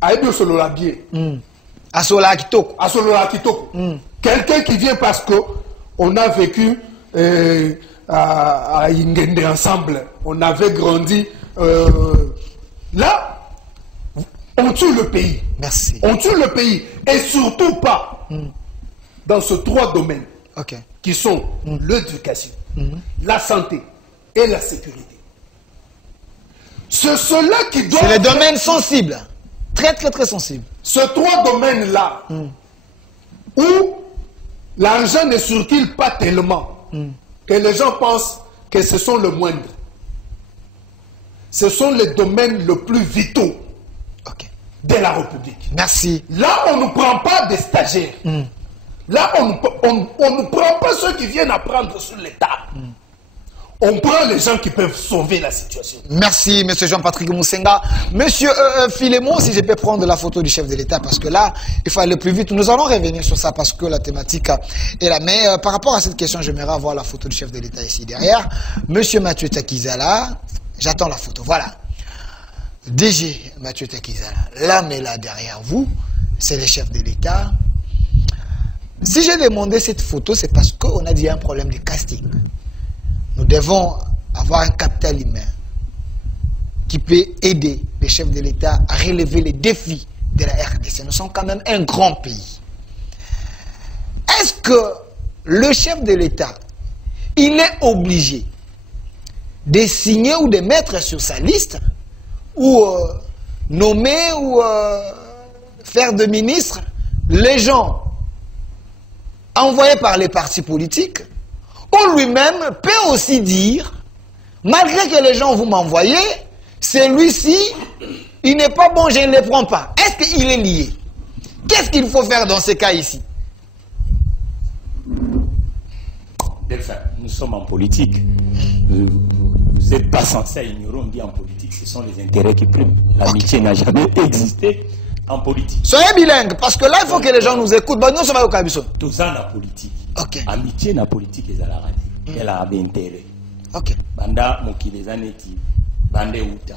Aïbio Solola Bié. Asola Kitoko. Quelqu'un qui vient parce que on a vécu à Ingende ensemble. On avait grandi. Là, on tue le pays. Merci. On tue le pays. Et surtout pas dans ces trois domaines qui sont l'éducation, la santé et la sécurité. C'est cela qui doit... C'est les domaines sensibles. Très, très, très sensibles. Ces trois domaines-là, où l'argent ne circule pas tellement que les gens pensent que ce sont le moindre. Ce sont les domaines les plus vitaux de la République. Merci. Là, on ne prend pas des stagiaires. Là, on ne prend pas ceux qui viennent apprendre sur l'État. On prend les gens qui peuvent sauver la situation. Merci, M. Jean-Patrick Moussenga. Monsieur Philémon, si je peux prendre la photo du chef de l'État, parce que là, il faut aller plus vite. Nous allons revenir sur ça parce que la thématique est là. Mais par rapport à cette question, j'aimerais avoir la photo du chef de l'État ici derrière. Monsieur Mathieu Takizala, j'attends la photo. Voilà. DG Mathieu Takizala, là, mais là, derrière vous, c'est le chef de l'État. Si j'ai demandé cette photo, c'est parce qu'on a dit un problème de casting. Nous devons avoir un capital humain qui peut aider les chefs de l'État à relever les défis de la RDC. Nous sommes quand même un grand pays. Est-ce que le chef de l'État, il est obligé de signer ou de mettre sur sa liste ou nommer ou faire de ministre les gens envoyés par les partis politiques? Ou lui-même peut aussi dire, malgré que les gens vous m'envoyez, celui-ci, il n'est pas bon, je ne le prends pas. Est-ce qu'il est lié? Qu'est-ce qu'il faut faire dans ces cas ici? Nous sommes en politique. Vous n'êtes pas censé ignorer, on dit en politique, ce sont les intérêts qui priment. L'amitié n'a jamais existé en politique. Soyez bilingue, parce que là, il faut que les gens nous écoutent. Bon, nous sommes au Kabiso. Tout ça, la politique. Ok. Amitié, la politique, elle a des intérêts. Ok. Banda, moki, les aneti, bandé outa.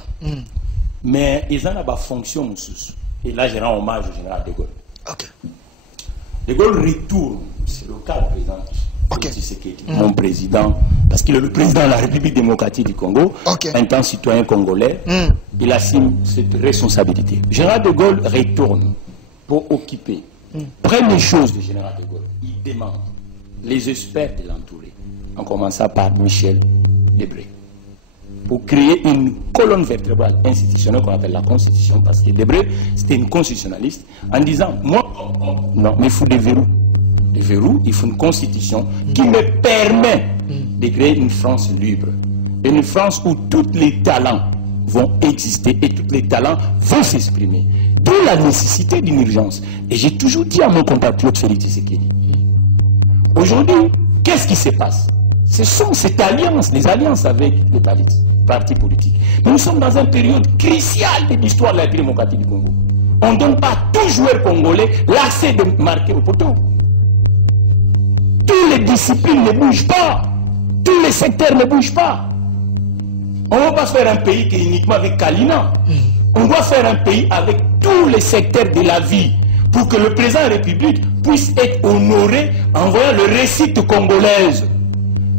Mais ils ont une fonction, monsieur. Et là, je rends hommage au général de Gaulle. Ok. De Gaulle retourne, c'est le cas du président. Ok. Mon président, parce qu'il est le président de la République démocratique du Congo, un temps citoyen congolais, il assume cette responsabilité. Général de Gaulle retourne pour occuper. Première chose du général de Gaulle, il demande les experts de l'entourer, en commençant par Michel Debré, pour créer une colonne vertébrale institutionnelle qu'on appelle la Constitution, parce que Debré, c'était une constitutionnaliste, en disant, moi, non, mais il faut des verrous. Des verrous, il faut une constitution qui me permet de créer une France libre. Une France où tous les talents vont exister et tous les talents vont s'exprimer. D'où la nécessité d'une urgence. Et j'ai toujours dit à mon compatriote Félix Tshisekedi, aujourd'hui, qu'est-ce qui se passe? Ce sont ces alliances, les alliances avec les partis politiques. Mais nous sommes dans une période cruciale de l'histoire de la République démocratique du Congo. On ne donne pas à tout joueur congolais l'accès de marquer au poteau. Toutes les disciplines ne bougent pas. Tous les secteurs ne bougent pas. On ne va pas faire un pays qui est uniquement avec Kalina. On doit faire un pays avec tous les secteurs de la vie pour que le président de la République puisse être honoré en voyant le réussite congolaise.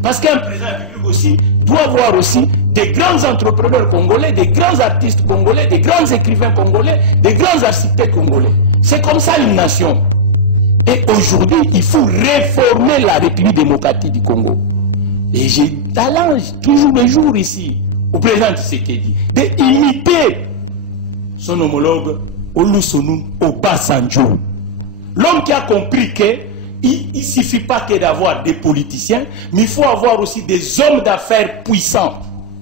Parce qu'un président de la République aussi doit avoir aussi des grands entrepreneurs congolais, des grands artistes congolais, des grands écrivains congolais, des grands architectes congolais. C'est comme ça une nation. Et aujourd'hui, il faut réformer la République démocratique du Congo. Et j'ai talent toujours le jour ici, au président Tshisekedi, d'imiter son homologue Olusegun Obasanjo. L'homme qui a compris qu'il ne suffit pas que d'avoir des politiciens, mais il faut avoir aussi des hommes d'affaires puissants.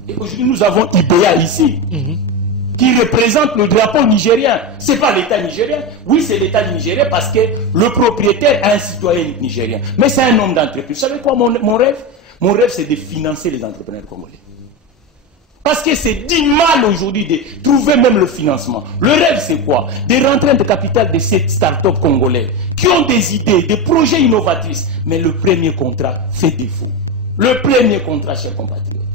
Et aujourd'hui, nous avons IBA ici. Qui représente le drapeau nigérien. Ce n'est pas l'État nigérien. Oui, c'est l'État nigérien parce que le propriétaire est un citoyen nigérien. Mais c'est un homme d'entreprise. Vous savez quoi mon rêve? Mon rêve, c'est de financer les entrepreneurs congolais. Parce que c'est dit mal aujourd'hui de trouver même le financement. Le rêve, c'est quoi? De rentrer de capital de ces start-up congolais qui ont des idées, des projets innovatrices. Mais le premier contrat fait défaut. Le premier contrat, chers compatriotes.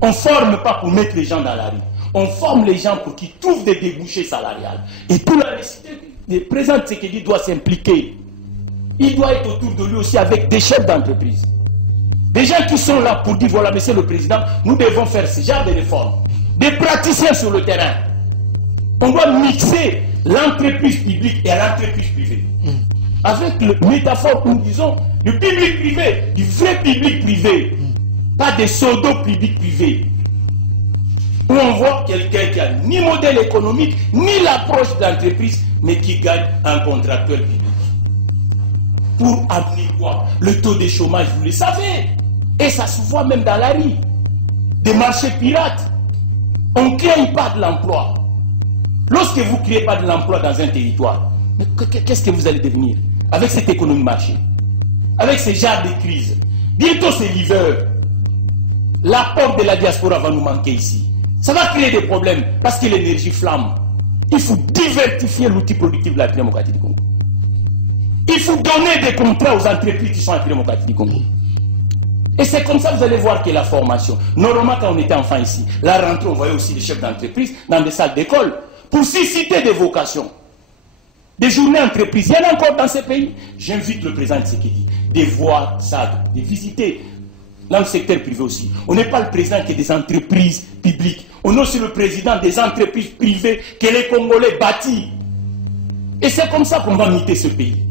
On ne forme pas pour mettre les gens dans la rue. On forme les gens pour qu'ils trouvent des débouchés salariales. Et pour la nécessité, le président Tshisekedi doit s'impliquer. Il doit être autour de lui aussi avec des chefs d'entreprise. Des gens qui sont là pour dire, voilà, monsieur le président, nous devons faire ce genre de réformes. Des praticiens sur le terrain. On doit mixer l'entreprise publique et l'entreprise privée. Avec le métaphore que nous disons, du public-privé, du vrai public-privé. Pas des pseudo public-privé. Où on voit quelqu'un qui a ni modèle économique, ni l'approche d'entreprise, mais qui gagne un contractuel public. Pour amener quoi? Le taux de chômage, vous le savez. Et ça se voit même dans la rue. Des marchés pirates. On ne crée pas de l'emploi. Lorsque vous ne créez pas de l'emploi dans un territoire, qu'est-ce que vous allez devenir? avec cette économie de marché, avec ces genres de crises. Bientôt c'est l'hiver. L'apport de la diaspora va nous manquer ici. Ça va créer des problèmes parce que l'énergie flamme. Il faut diversifier l'outil productif de la République démocratique du Congo. Il faut donner des contrats aux entreprises qui sont en République démocratique du Congo. Et c'est comme ça que vous allez voir que la formation. Normalement, quand on était enfant ici, la rentrée, on voyait aussi les chefs d'entreprise dans des salles d'école pour susciter des vocations. Des journées entreprises. Il y en a encore dans ces pays. J'invite le président Tshisekedi de voir ça, de visiter dans le secteur privé aussi. On n'est pas le président qui est des entreprises publiques. On est aussi le président des entreprises privées que les Congolais bâtissent. Et c'est comme ça qu'on va muter ce pays.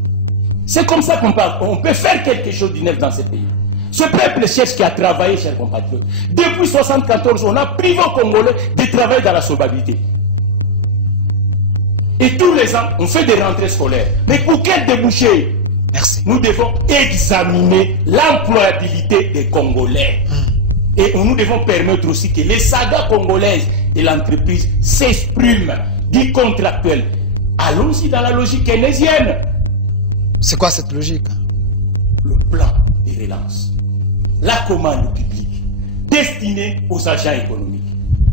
C'est comme ça qu'on peut faire quelque chose de neuf dans ce pays. Ce peuple cherche qui a travaillé, chers compatriotes. Depuis 1974, on a privé aux Congolais de travailler dans la solvabilité. Et tous les ans, on fait des rentrées scolaires. Mais pour quel débouché? Merci. Nous devons examiner l'employabilité des Congolais. Et nous devons permettre aussi que les sagas congolaises et l'entreprise s'expriment du contractuel. Allons-y dans la logique keynésienne. C'est quoi cette logique? Le plan de relance, la commande publique, destinée aux agents économiques,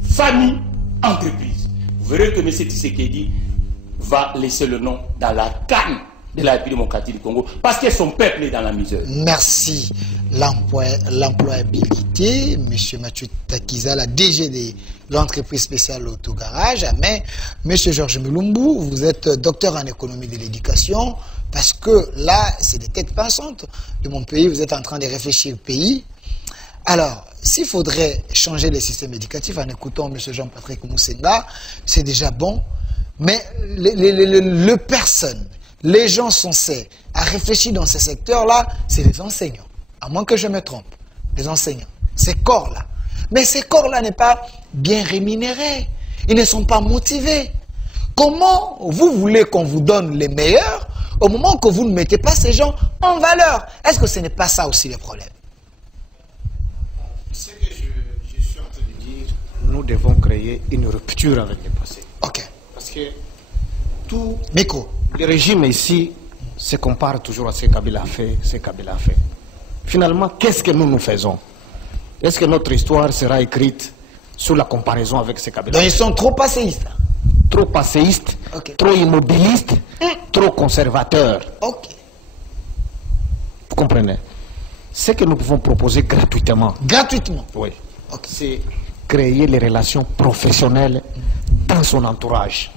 familles, entreprises. Vous verrez que M. Tshisekedi va laisser le nom dans la canne de la République démocratique du Congo, parce que son peuple est dans la misère. Merci. L'employabilité, M. Mathieu Takiza, la DG de l'entreprise spéciale Autogarage. Mais M. Georges Mulumbu, vous êtes docteur en économie de l'éducation, parce que là, c'est des têtes pensantes de mon pays. Vous êtes en train de réfléchir au pays. Alors, s'il faudrait changer les systèmes éducatifs en écoutant M. Jean-Patrick Moussenga, c'est déjà bon. Mais les personnes, les gens censés à réfléchir dans ces secteurs-là, c'est les enseignants. À moins que je me trompe. Les enseignants. Ces corps-là. Mais ces corps-là n'est pas bien rémunérés. Ils ne sont pas motivés. Comment vous voulez qu'on vous donne les meilleurs au moment que vous ne mettez pas ces gens en valeur? Est-ce que ce n'est pas ça aussi le problème? Ce que je suis en train de dire, nous devons créer une rupture avec le passé. Ok. Parce que tout Micro. le régime ici se compare toujours à ce Kabila a fait, ce Kabila a fait. Finalement, qu'est-ce que nous faisons? Est-ce que notre histoire sera écrite sous la comparaison avec ce Kabila? Donc ils sont trop passéistes. Trop passéistes, Ok. trop immobilistes, trop conservateurs. Ok. Vous comprenez? Ce que nous pouvons proposer gratuitement, Gratuitement. oui, Ok. c'est créer les relations professionnelles dans son entourage.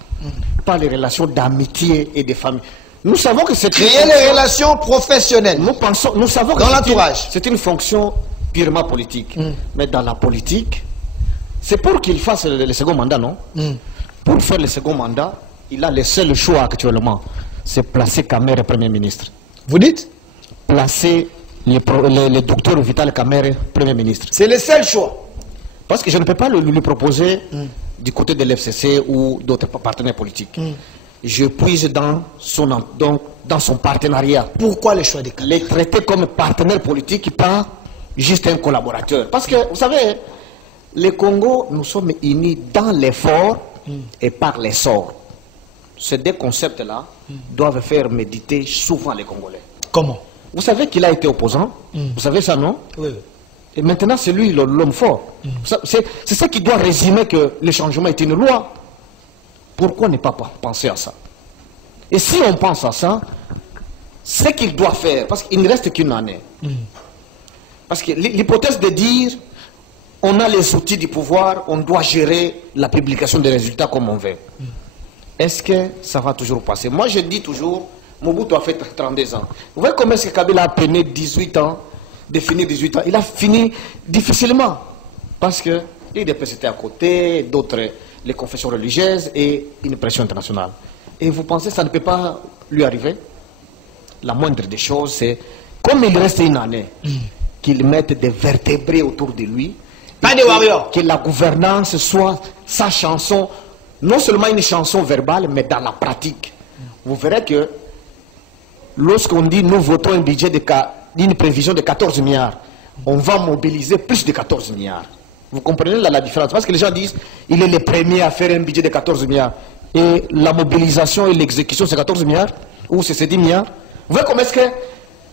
Pas les relations d'amitié et de famille. Nous savons que c'est Créer les relations professionnelles. Nous savons que Dans l'entourage. c'est une fonction purement politique. Mais dans la politique, c'est pour qu'il fasse le second mandat, non? Pour faire le second mandat, il a le seul choix actuellement, c'est placer Kamere Premier ministre. Vous dites? Placer le docteur Vital Kamere Premier ministre. C'est le seul choix. Parce que je ne peux pas lui proposer du côté de l'FCC ou d'autres partenaires politiques. Je puise dans son partenariat. Pourquoi le choix des cas? Les traiter comme partenaire politique, pas juste un collaborateur. Parce que, vous savez, le Congo, nous sommes unis dans l'effort et par l'essor. Ces deux concepts-là doivent faire méditer souvent les Congolais. Comment? Vous savez qu'il a été opposant. Vous savez ça, non? Oui. Et maintenant, c'est lui l'homme fort. C'est ça qui doit résumer que le changement est une loi. Pourquoi ne pas penser à ça? Et si on pense à ça, ce qu'il doit faire, parce qu'il ne reste qu'une année. Parce que l'hypothèse de dire, on a les outils du pouvoir, on doit gérer la publication des résultats comme on veut. Est-ce que ça va toujours passer? Moi, je dis toujours, Mobutu a fait 32 ans. Vous voyez comment est-ce que Kabila a peiné 18 ans, de finir 18 ans? Il a fini difficilement. Parce que l'IDPS était à côté, d'autres, les confessions religieuses et une pression internationale. Et vous pensez que ça ne peut pas lui arriver? La moindre des choses, c'est, comme il reste une année, qu'il mette des vertébrés autour de lui. Pas des warriors. Que la gouvernance soit sa chanson, non seulement une chanson verbale, mais dans la pratique. Vous verrez que lorsqu'on dit nous votons un budget d'une prévision de 14 milliards, on va mobiliser plus de 14 milliards. Vous comprenez la différence? Parce que les gens disent il est le premier à faire un budget de 14 milliards. Et la mobilisation et l'exécution, c'est 14 milliards ou c'est 10 milliards. Vous voyez comment est-ce que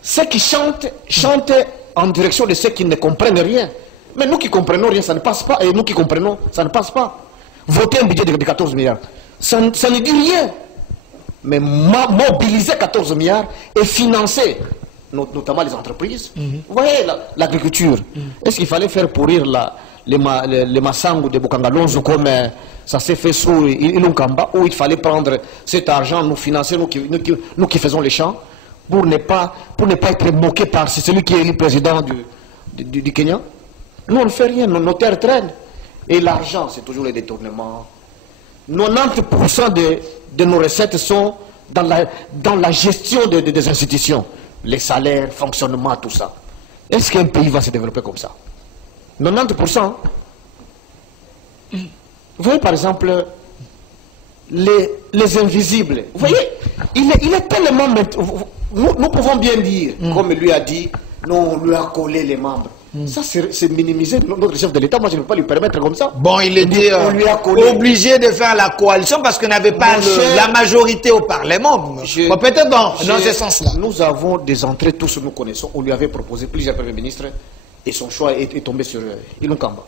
ceux qui chantent en direction de ceux qui ne comprennent rien. Mais nous qui comprenons rien, ça ne passe pas. Et nous qui comprenons, ça ne passe pas. Voter un budget de 14 milliards, ça ne dit rien. Mais mobiliser 14 milliards et financer notamment les entreprises. Vous voyez l'agriculture. Est-ce qu'il fallait faire pourrir les Massango de Bokangalonzo comme ça s'est fait sous Ilunkamba, où il fallait prendre cet argent, nous financer, nous qui faisons les champs, pour ne pas être moqué par celui qui est le président du Kenya? Nous on ne fait rien, nos terres traînent. Et l'argent, c'est toujours les détournements. 90% de nos recettes sont dans la gestion des institutions. Les salaires, fonctionnement, tout ça. Est-ce qu'un pays va se développer comme ça? 90%. Vous voyez par exemple les invisibles. Vous voyez, il est tellement... Nous pouvons bien dire, comme lui a dit, non, on lui a collé les membres. Ça, c'est minimiser notre chef de l'État. Moi, je ne peux pas lui permettre comme ça. Bon, il était obligé de faire la coalition parce qu'on n'avait pas la majorité au Parlement. Peut-être dans ce sens-là. Nous avons des entrées, tous nous connaissons. On lui avait proposé plusieurs premiers ministres et son choix est tombé sur Ilunkamba.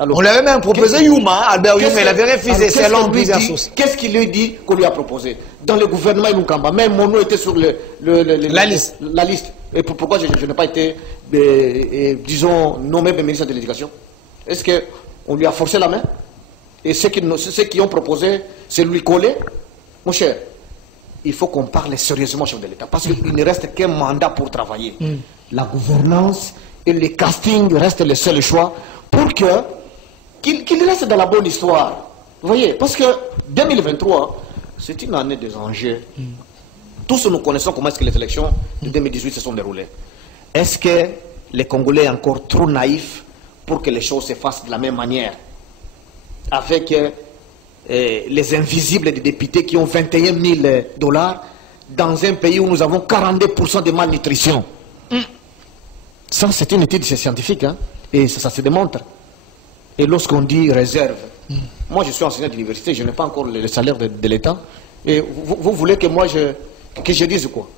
On lui avait même proposé Yuma, Albert Yuma, il avait refusé selon plusieurs sources. Qu'est-ce qu'il lui dit qu'on lui a proposé? Dans le gouvernement Ilunkamba, même mon nom était sur la liste. Et pourquoi je n'ai pas été, disons, nommé ministre de l'Éducation? Est-ce qu'on lui a forcé la main? Et ceux qui ont proposé, c'est lui coller? Mon cher, il faut qu'on parle sérieusement, chef de l'État, parce qu'il ne reste qu'un mandat pour travailler. La gouvernance et le casting restent les seuls choix pour qu'il reste dans la bonne histoire. Vous voyez, parce que 2023, c'est une année des enjeux. Tous nous connaissons comment est-ce que les élections de 2018 se sont déroulées. Est-ce que les Congolais sont encore trop naïfs pour que les choses se fassent de la même manière? Avec les invisibles des députés qui ont 21 000 $ dans un pays où nous avons 42% de malnutrition. Ça, c'est une étude scientifique, hein, et ça se démontre. Et lorsqu'on dit réserve, moi je suis enseignant d'université, je n'ai pas encore le salaire de l'État. Et vous voulez que moi je dise quoi?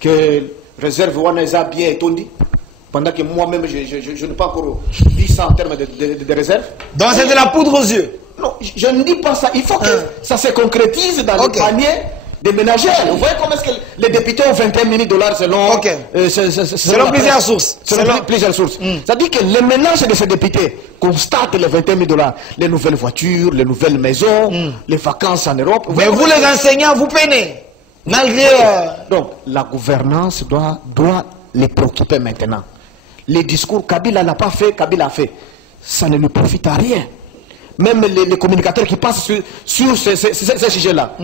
Que réserve Wanaza bien étondi, pendant que moi-même je n'ai pas encore dit ça en termes de réserve. Donc c'est de la poudre aux yeux? Non, je ne dis pas ça. Il faut que ça se concrétise dans le panier des ménagères. Vous voyez comment est-ce que les députés ont 21 000 $ selon plusieurs sources. Plusieurs sources. Ça dit que les ménages de ces députés constatent les 21 000 $, les nouvelles voitures, les nouvelles maisons, les vacances en Europe. Mais vous les enseignants, vous peinez. Malgré... Donc, la gouvernance doit les préoccuper maintenant. Les discours, Kabila n'a pas fait, Kabila a fait. Ça ne lui profite à rien. Même les communicateurs qui passent sur ces sujets-là,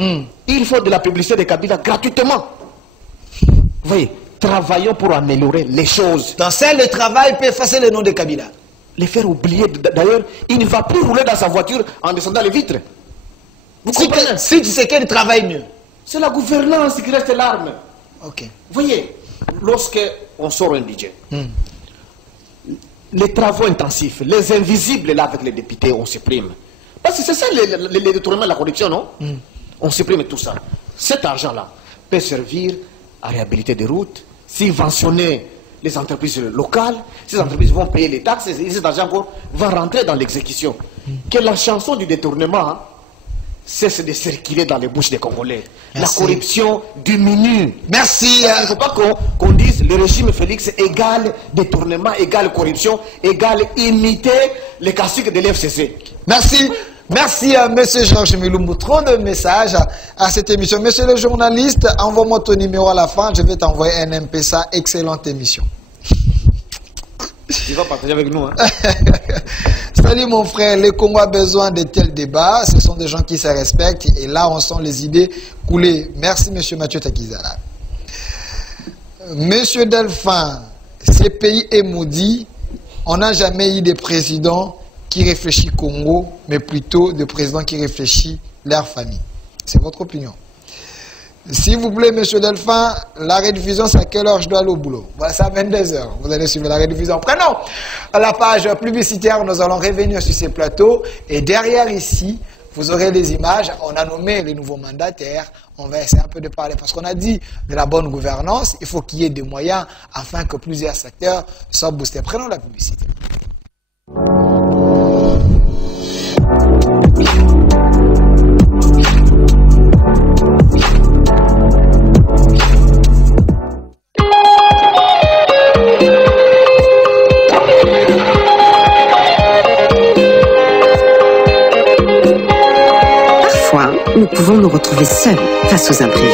il faut de la publicité de Kabila gratuitement. Vous voyez, travaillons pour améliorer les choses. Dans celle de travail peut effacer le nom de Kabila. Les faire oublier, d'ailleurs, il ne va plus rouler dans sa voiture en descendant les vitres. Vous comprenez? Si tu sais qu'elle travaille mieux. C'est la gouvernance qui reste l'arme. Ok. Vous voyez, lorsqu'on sort un budget, les travaux intensifs, les invisibles là avec les députés, on supprime. Parce que c'est ça les détournements de la corruption, non? On supprime tout ça. Cet argent-là peut servir à réhabiliter des routes, subventionner les entreprises locales, ces entreprises vont payer les taxes, et cet argent encore va rentrer dans l'exécution. Que la chanson du détournement cesse de circuler dans les bouches des Congolais. Merci. La corruption diminue. Merci. Il ne faut pas qu'on dise le régime Félix égale détournement, égale corruption, égale imiter les caciques de l'FCC. Merci. Merci à M. Georges Milumbu. Trop de messages à cette émission. Monsieur le journaliste, envoie-moi ton numéro à la fin. Je vais t'envoyer un MP. Excellente émission. Tu vas partager avec nous. Hein? Salut mon frère, le Congo a besoin de tels débats. Ce sont des gens qui se respectent. Et là, on sent les idées couler. Merci, monsieur Mathieu Takizala. Monsieur Delphin, ce pays est maudit. On n'a jamais eu de président qui réfléchit Congo, mais plutôt de président qui réfléchit leur famille. C'est votre opinion. S'il vous plaît, monsieur Delphin, la rediffusion, c'est à quelle heure je dois aller au boulot? Voilà, c'est à 22h. Vous allez suivre la rediffusion. Prenons la page publicitaire. Nous allons revenir sur ces plateaux. Et derrière ici, vous aurez des images, on a nommé les nouveaux mandataires, on va essayer un peu de parler, parce qu'on a dit de la bonne gouvernance, il faut qu'il y ait des moyens afin que plusieurs secteurs soient boostés. Prenons la publicité. Nous pouvons nous retrouver seuls face aux imprévus.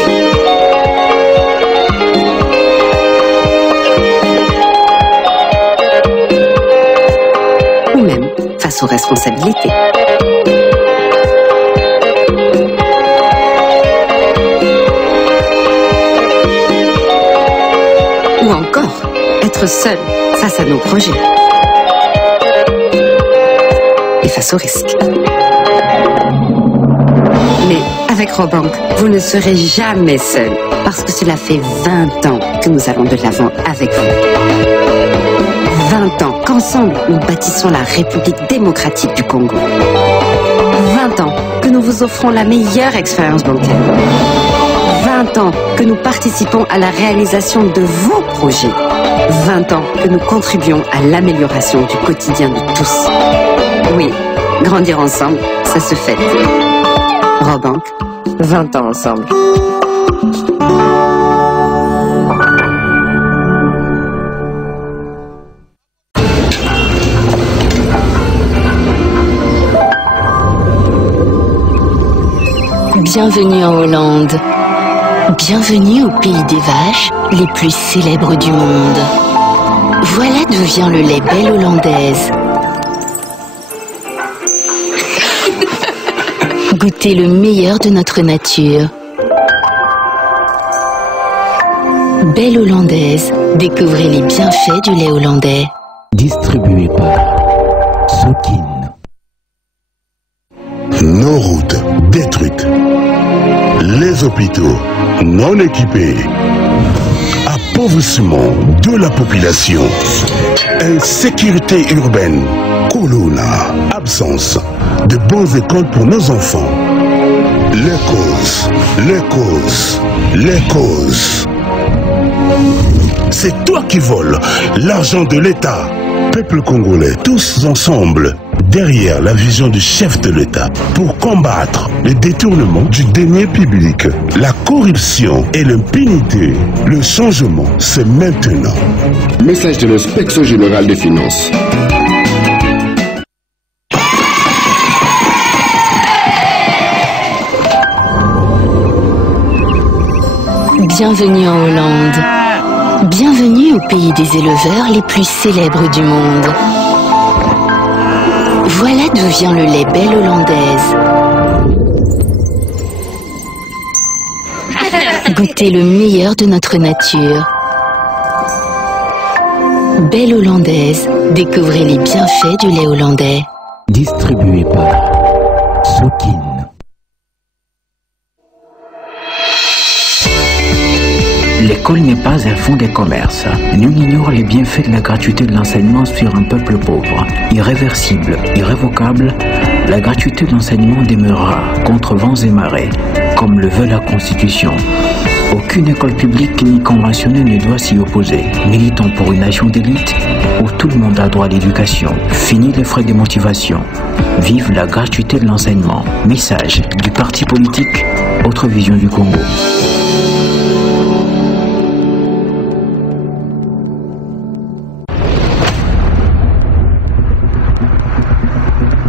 Ou même face aux responsabilités. Ou encore être seul face à nos projets. Et face aux risques. Mais avec Robank, vous ne serez jamais seul, parce que cela fait 20 ans que nous allons de l'avant avec vous. 20 ans qu'ensemble, nous bâtissons la République démocratique du Congo. 20 ans que nous vous offrons la meilleure expérience bancaire. 20 ans que nous participons à la réalisation de vos projets. 20 ans que nous contribuons à l'amélioration du quotidien de tous. Oui, grandir ensemble, ça se fête. Robank, 20 ans ensemble. Bienvenue en Hollande. Bienvenue au pays des vaches, les plus célèbres du monde. Voilà d'où vient le lait Belle Hollandaise. Goûtez le meilleur de notre nature. Belle Hollandaise, découvrez les bienfaits du lait hollandais. Distribué par Sokin. Nos routes détruites. Les hôpitaux non équipés. Appauvrissement de la population. Insécurité urbaine. Corona. Absence de bonnes écoles pour nos enfants. Les causes. C'est toi qui voles l'argent de l'État. Peuple congolais, tous ensemble, derrière la vision du chef de l'État, pour combattre le détournement du denier public, la corruption et l'impunité. Le changement, c'est maintenant. Message de l'inspection générale des finances. Bienvenue en Hollande. Bienvenue au pays des éleveurs les plus célèbres du monde. Voilà d'où vient le lait Belle Hollandaise. Goûtez le meilleur de notre nature. Belle Hollandaise, découvrez les bienfaits du lait hollandais. Distribué par Sokin. L'école n'est pas un fonds de commerce. Nul n'ignore les bienfaits de la gratuité de l'enseignement sur un peuple pauvre. Irréversible, irrévocable, la gratuité de l'enseignement demeurera contre vents et marées, comme le veut la Constitution. Aucune école publique ni conventionnée ne doit s'y opposer. Militons pour une nation d'élite où tout le monde a droit à l'éducation. Fini les frais de motivation. Vive la gratuité de l'enseignement. Message du parti politique Autre Vision du Congo.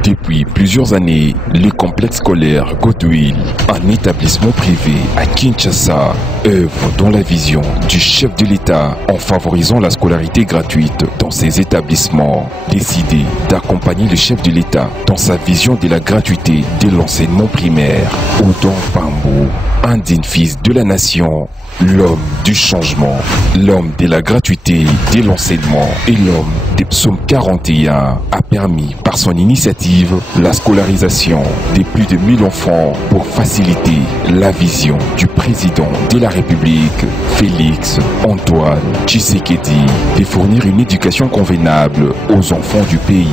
Depuis plusieurs années, le complexe scolaire Godwill, un établissement privé à Kinshasa, œuvre dans la vision du chef de l'État en favorisant la scolarité gratuite dans ses établissements. Décidé d'accompagner le chef de l'État dans sa vision de la gratuité de l'enseignement primaire, Odon Pambo, un digne fils de la nation, l'homme du changement, l'homme de la gratuité de l'enseignement et l'homme des psaumes 41 a permis par son initiative la scolarisation de plus de 1000 enfants pour faciliter la vision du président de la République, Félix Antoine Tshisekedi, de fournir une éducation convenable aux enfants du pays.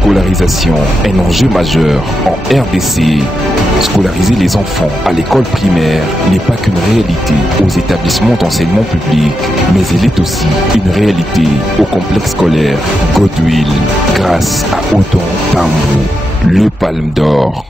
scolarisation, un enjeu majeur en RDC. Scolariser les enfants à l'école primaire n'est pas qu'une réalité aux établissements d'enseignement public, mais elle est aussi une réalité au complexe scolaire Godwill, grâce à Odon Tambou, le Palme d'Or.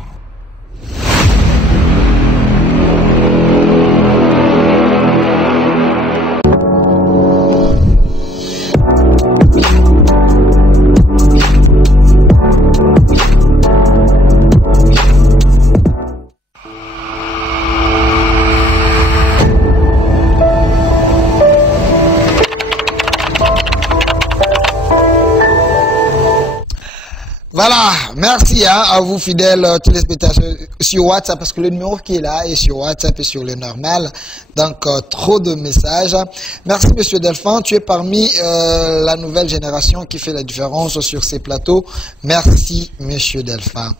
Voilà, merci à vous fidèles téléspectateurs sur WhatsApp, parce que le numéro qui est là est sur WhatsApp et sur le normal, donc trop de messages. Merci Monsieur Delphin, tu es parmi la nouvelle génération qui fait la différence sur ces plateaux. Merci Monsieur Delphin.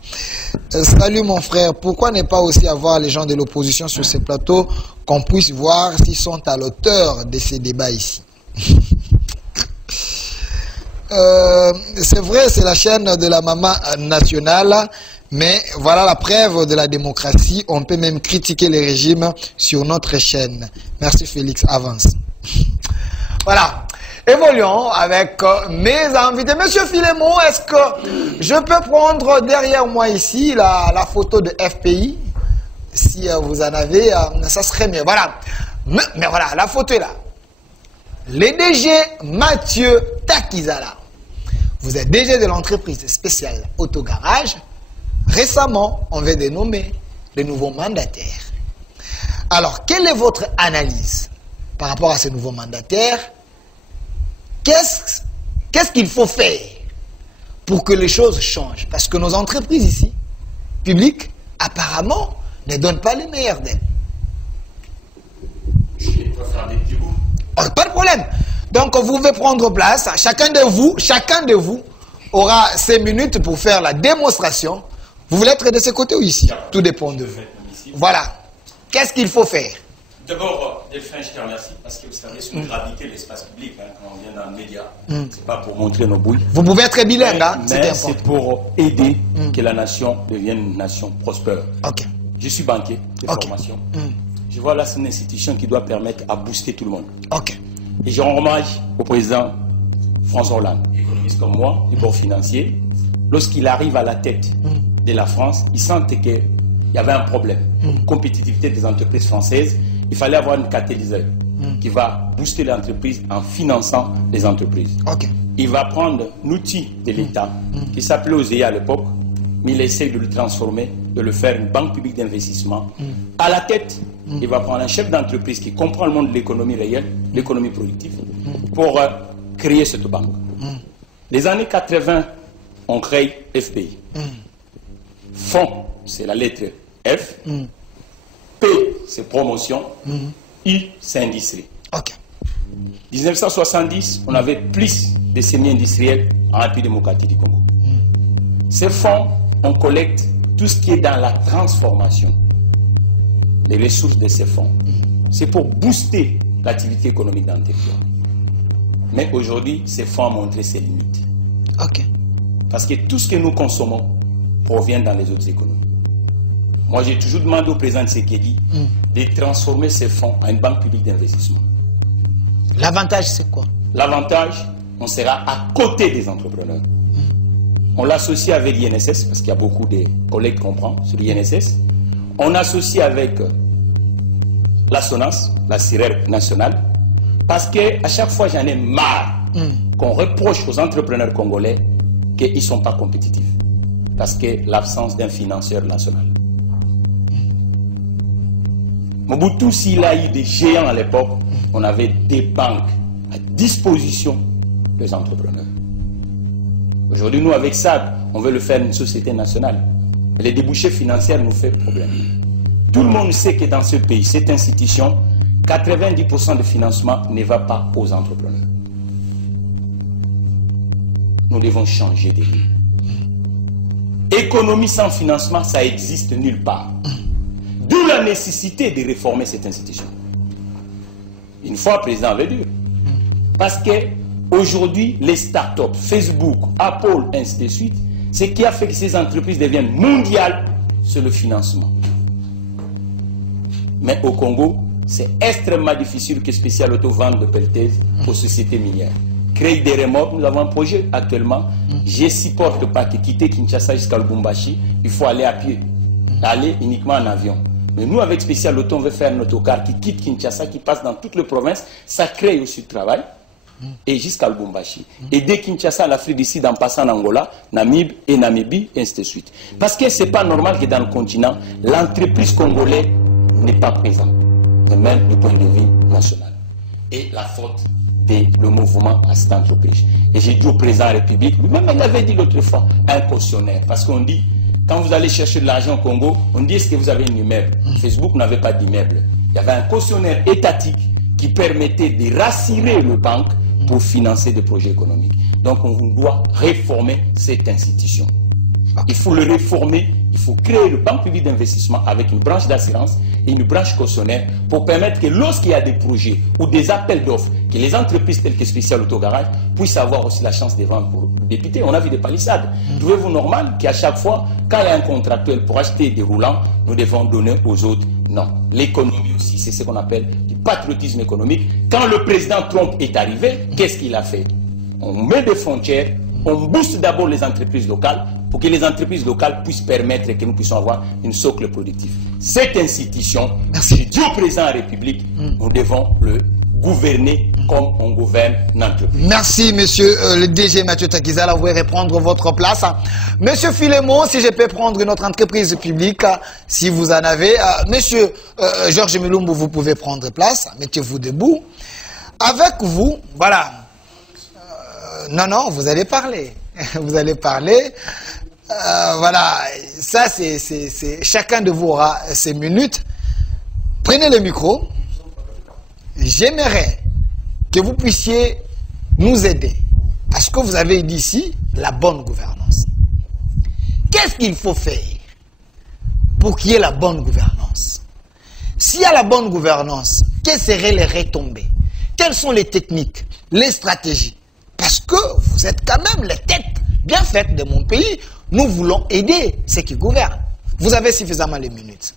Salut mon frère, pourquoi ne pas aussi avoir les gens de l'opposition sur ces plateaux, qu'on puisse voir s'ils sont à l'auteur de ces débats ici? C'est vrai, c'est la chaîne de la maman nationale, mais voilà la preuve de la démocratie. On peut même critiquer les régimes sur notre chaîne. Merci Félix, avance. Voilà, évoluons avec mes invités. Monsieur Philémon, est-ce que je peux prendre derrière moi ici la photo de FPI? Si vous en avez, ça serait mieux. Voilà, mais voilà, la photo est là. Le DG Mathieu Takizala. Vous êtes DG de l'entreprise spéciale Autogarage. Récemment, on vient de nommer le nouveau mandataire. Alors, quelle est votre analyse par rapport à ce nouveau mandataire? Qu'est-ce qu'il faut faire pour que les choses changent? Parce que nos entreprises ici, publiques, apparemment, ne donnent pas les meilleurs d'elles. Je vais pas faire des petits bouts. Oh, pas de problème. Donc, vous pouvez prendre place. Chacun de vous aura 5 minutes pour faire la démonstration. Vous voulez être de ce côté ou ici? Tout dépend de vous. Voilà. Qu'est-ce qu'il faut faire? D'abord, Delphin, je te remercie parce que vous savez, c'est une gravité de l'espace public quand on vient dans le média. C'est pas pour montrer nos bouilles. Vous pouvez être bilingue, hein? Mais c'est pour aider que la nation devienne une nation prospère. Ok. Je suis banquier de formation. Je vois là, c'est une institution qui doit permettre à booster tout le monde. Ok. Et je rends hommage au président François Hollande, économiste comme moi, du bord financier. Lorsqu'il arrive à la tête de la France, il sentait qu'il y avait un problème. Compétitivité des entreprises françaises, il fallait avoir un catalyseur qui va booster l'entreprise en finançant les entreprises. Il va prendre un outil de l'État qui s'appelait OSEA à l'époque, mais il essaie de le transformer, de le faire une banque publique d'investissement. À la tête, il va prendre un chef d'entreprise qui comprend le monde de l'économie réelle, l'économie productive, pour créer cette banque. Les années 80, on crée FPI. Fonds, c'est la lettre F. P, c'est promotion. I, c'est industrie. 1970, on avait plus de semi-industriels en République démocratique du Congo. Ces fonds, on collecte tout ce qui est dans la transformation, les ressources de ces fonds. C'est pour booster l'activité économique dans le territoire. Mais aujourd'hui, ces fonds ont montré ses limites. Parce que tout ce que nous consommons provient dans les autres économies. Moi, j'ai toujours demandé au président de Sekedi de transformer ces fonds en une banque publique d'investissement. L'avantage, c'est quoi? L'avantage, on sera à côté des entrepreneurs. On l'associe avec l'INSS, parce qu'il y a beaucoup de collègues qui comprennent sur l'INSS. On associe avec la SONAS, la SIRER nationale, parce qu'à chaque fois, j'en ai marre qu'on reproche aux entrepreneurs congolais qu'ils ne sont pas compétitifs. Parce que l'absence d'un financeur national. Mobutu, s'il a eu des géants à l'époque, on avait des banques à disposition des entrepreneurs. Aujourd'hui, nous, avec ça, on veut le faire une société nationale. Et les débouchés financiers nous font problème. Tout le monde sait que dans ce pays, cette institution, 90% de financement ne va pas aux entrepreneurs. Nous devons changer de ligne. Économie sans financement, ça existe nulle part. D'où la nécessité de réformer cette institution. Une fois, le président avait dit. Parce que aujourd'hui, les startups, Facebook, Apple, ainsi de suite, Ce qui a fait que ces entreprises deviennent mondiales, c'est le financement. Mais au Congo, c'est extrêmement difficile que Special Auto vende de pelleteuse aux sociétés minières. Créer des remorques, nous avons un projet actuellement. Je ne supporte pas que quitter Kinshasa jusqu'à Lubumbashi, il faut aller à pied, aller uniquement en avion. Mais nous, avec Special Auto, on veut faire un autocar qui quitte Kinshasa, qui passe dans toutes les provinces. Ça crée aussi du travail. Et jusqu'à Lubumbashi. Et dès Kinshasa, l'Afrique du Sud, en passant en Angola, Namibie, et ainsi de suite. Parce que ce n'est pas normal que dans le continent, l'entreprise congolaise n'est pas présente, même du point de vue national. Et la faute le mouvement à cette entreprise. Et j'ai dit au président de la République, lui-même il avait dit l'autre fois, un cautionnaire. Parce qu'on dit, quand vous allez chercher de l'argent au Congo, on dit est-ce que vous avez un immeuble? Facebook n'avait pas d'immeuble. Il y avait un cautionnaire étatique qui permettait de rassurer le banque pour financer des projets économiques. Donc on doit réformer cette institution. Il faut le réformer, il faut créer le banque public d'investissement avec une branche d'assurance et une branche cautionnaire pour permettre que lorsqu'il y a des projets ou des appels d'offres, que les entreprises telles que Special Autogarage puissent avoir aussi la chance de vendre pour députés. On a vu des palissades. Trouvez-vous normal qu'à chaque fois, quand il y a un contractuel pour acheter des roulants, nous devons donner aux autres? Non. L'économie aussi, c'est ce qu'on appelle du patriotisme économique. Quand le président Trump est arrivé, qu'est-ce qu'il a fait? On met des frontières, on booste d'abord les entreprises locales pour que les entreprises locales puissent permettre que nous puissions avoir une socle productif. Cette institution, j'ai dit au président de la République, nous devons le gouverner comme on gouverne une entreprise. Merci, monsieur le DG Mathieu Takizala. Vous pouvez reprendre votre place. Monsieur Philémon, si je peux prendre notre entreprise publique, si vous en avez. Monsieur Georges Milumbu, vous pouvez prendre place. Mettez-vous debout. Avec vous, voilà. Non, vous allez parler. Vous allez parler. Voilà, ça c'est chacun de vous aura ses minutes. Prenez le micro. J'aimerais que vous puissiez nous aider à ce que vous avez dit ici, la bonne gouvernance. Qu'est-ce qu'il faut faire pour qu'il y ait la bonne gouvernance? S'il y a la bonne gouvernance, quelles seraient les retombées? Quelles sont les techniques, les stratégies? Parce que vous êtes quand même les têtes bien faites de mon pays. Nous voulons aider ceux qui gouvernent. Vous avez suffisamment les minutes.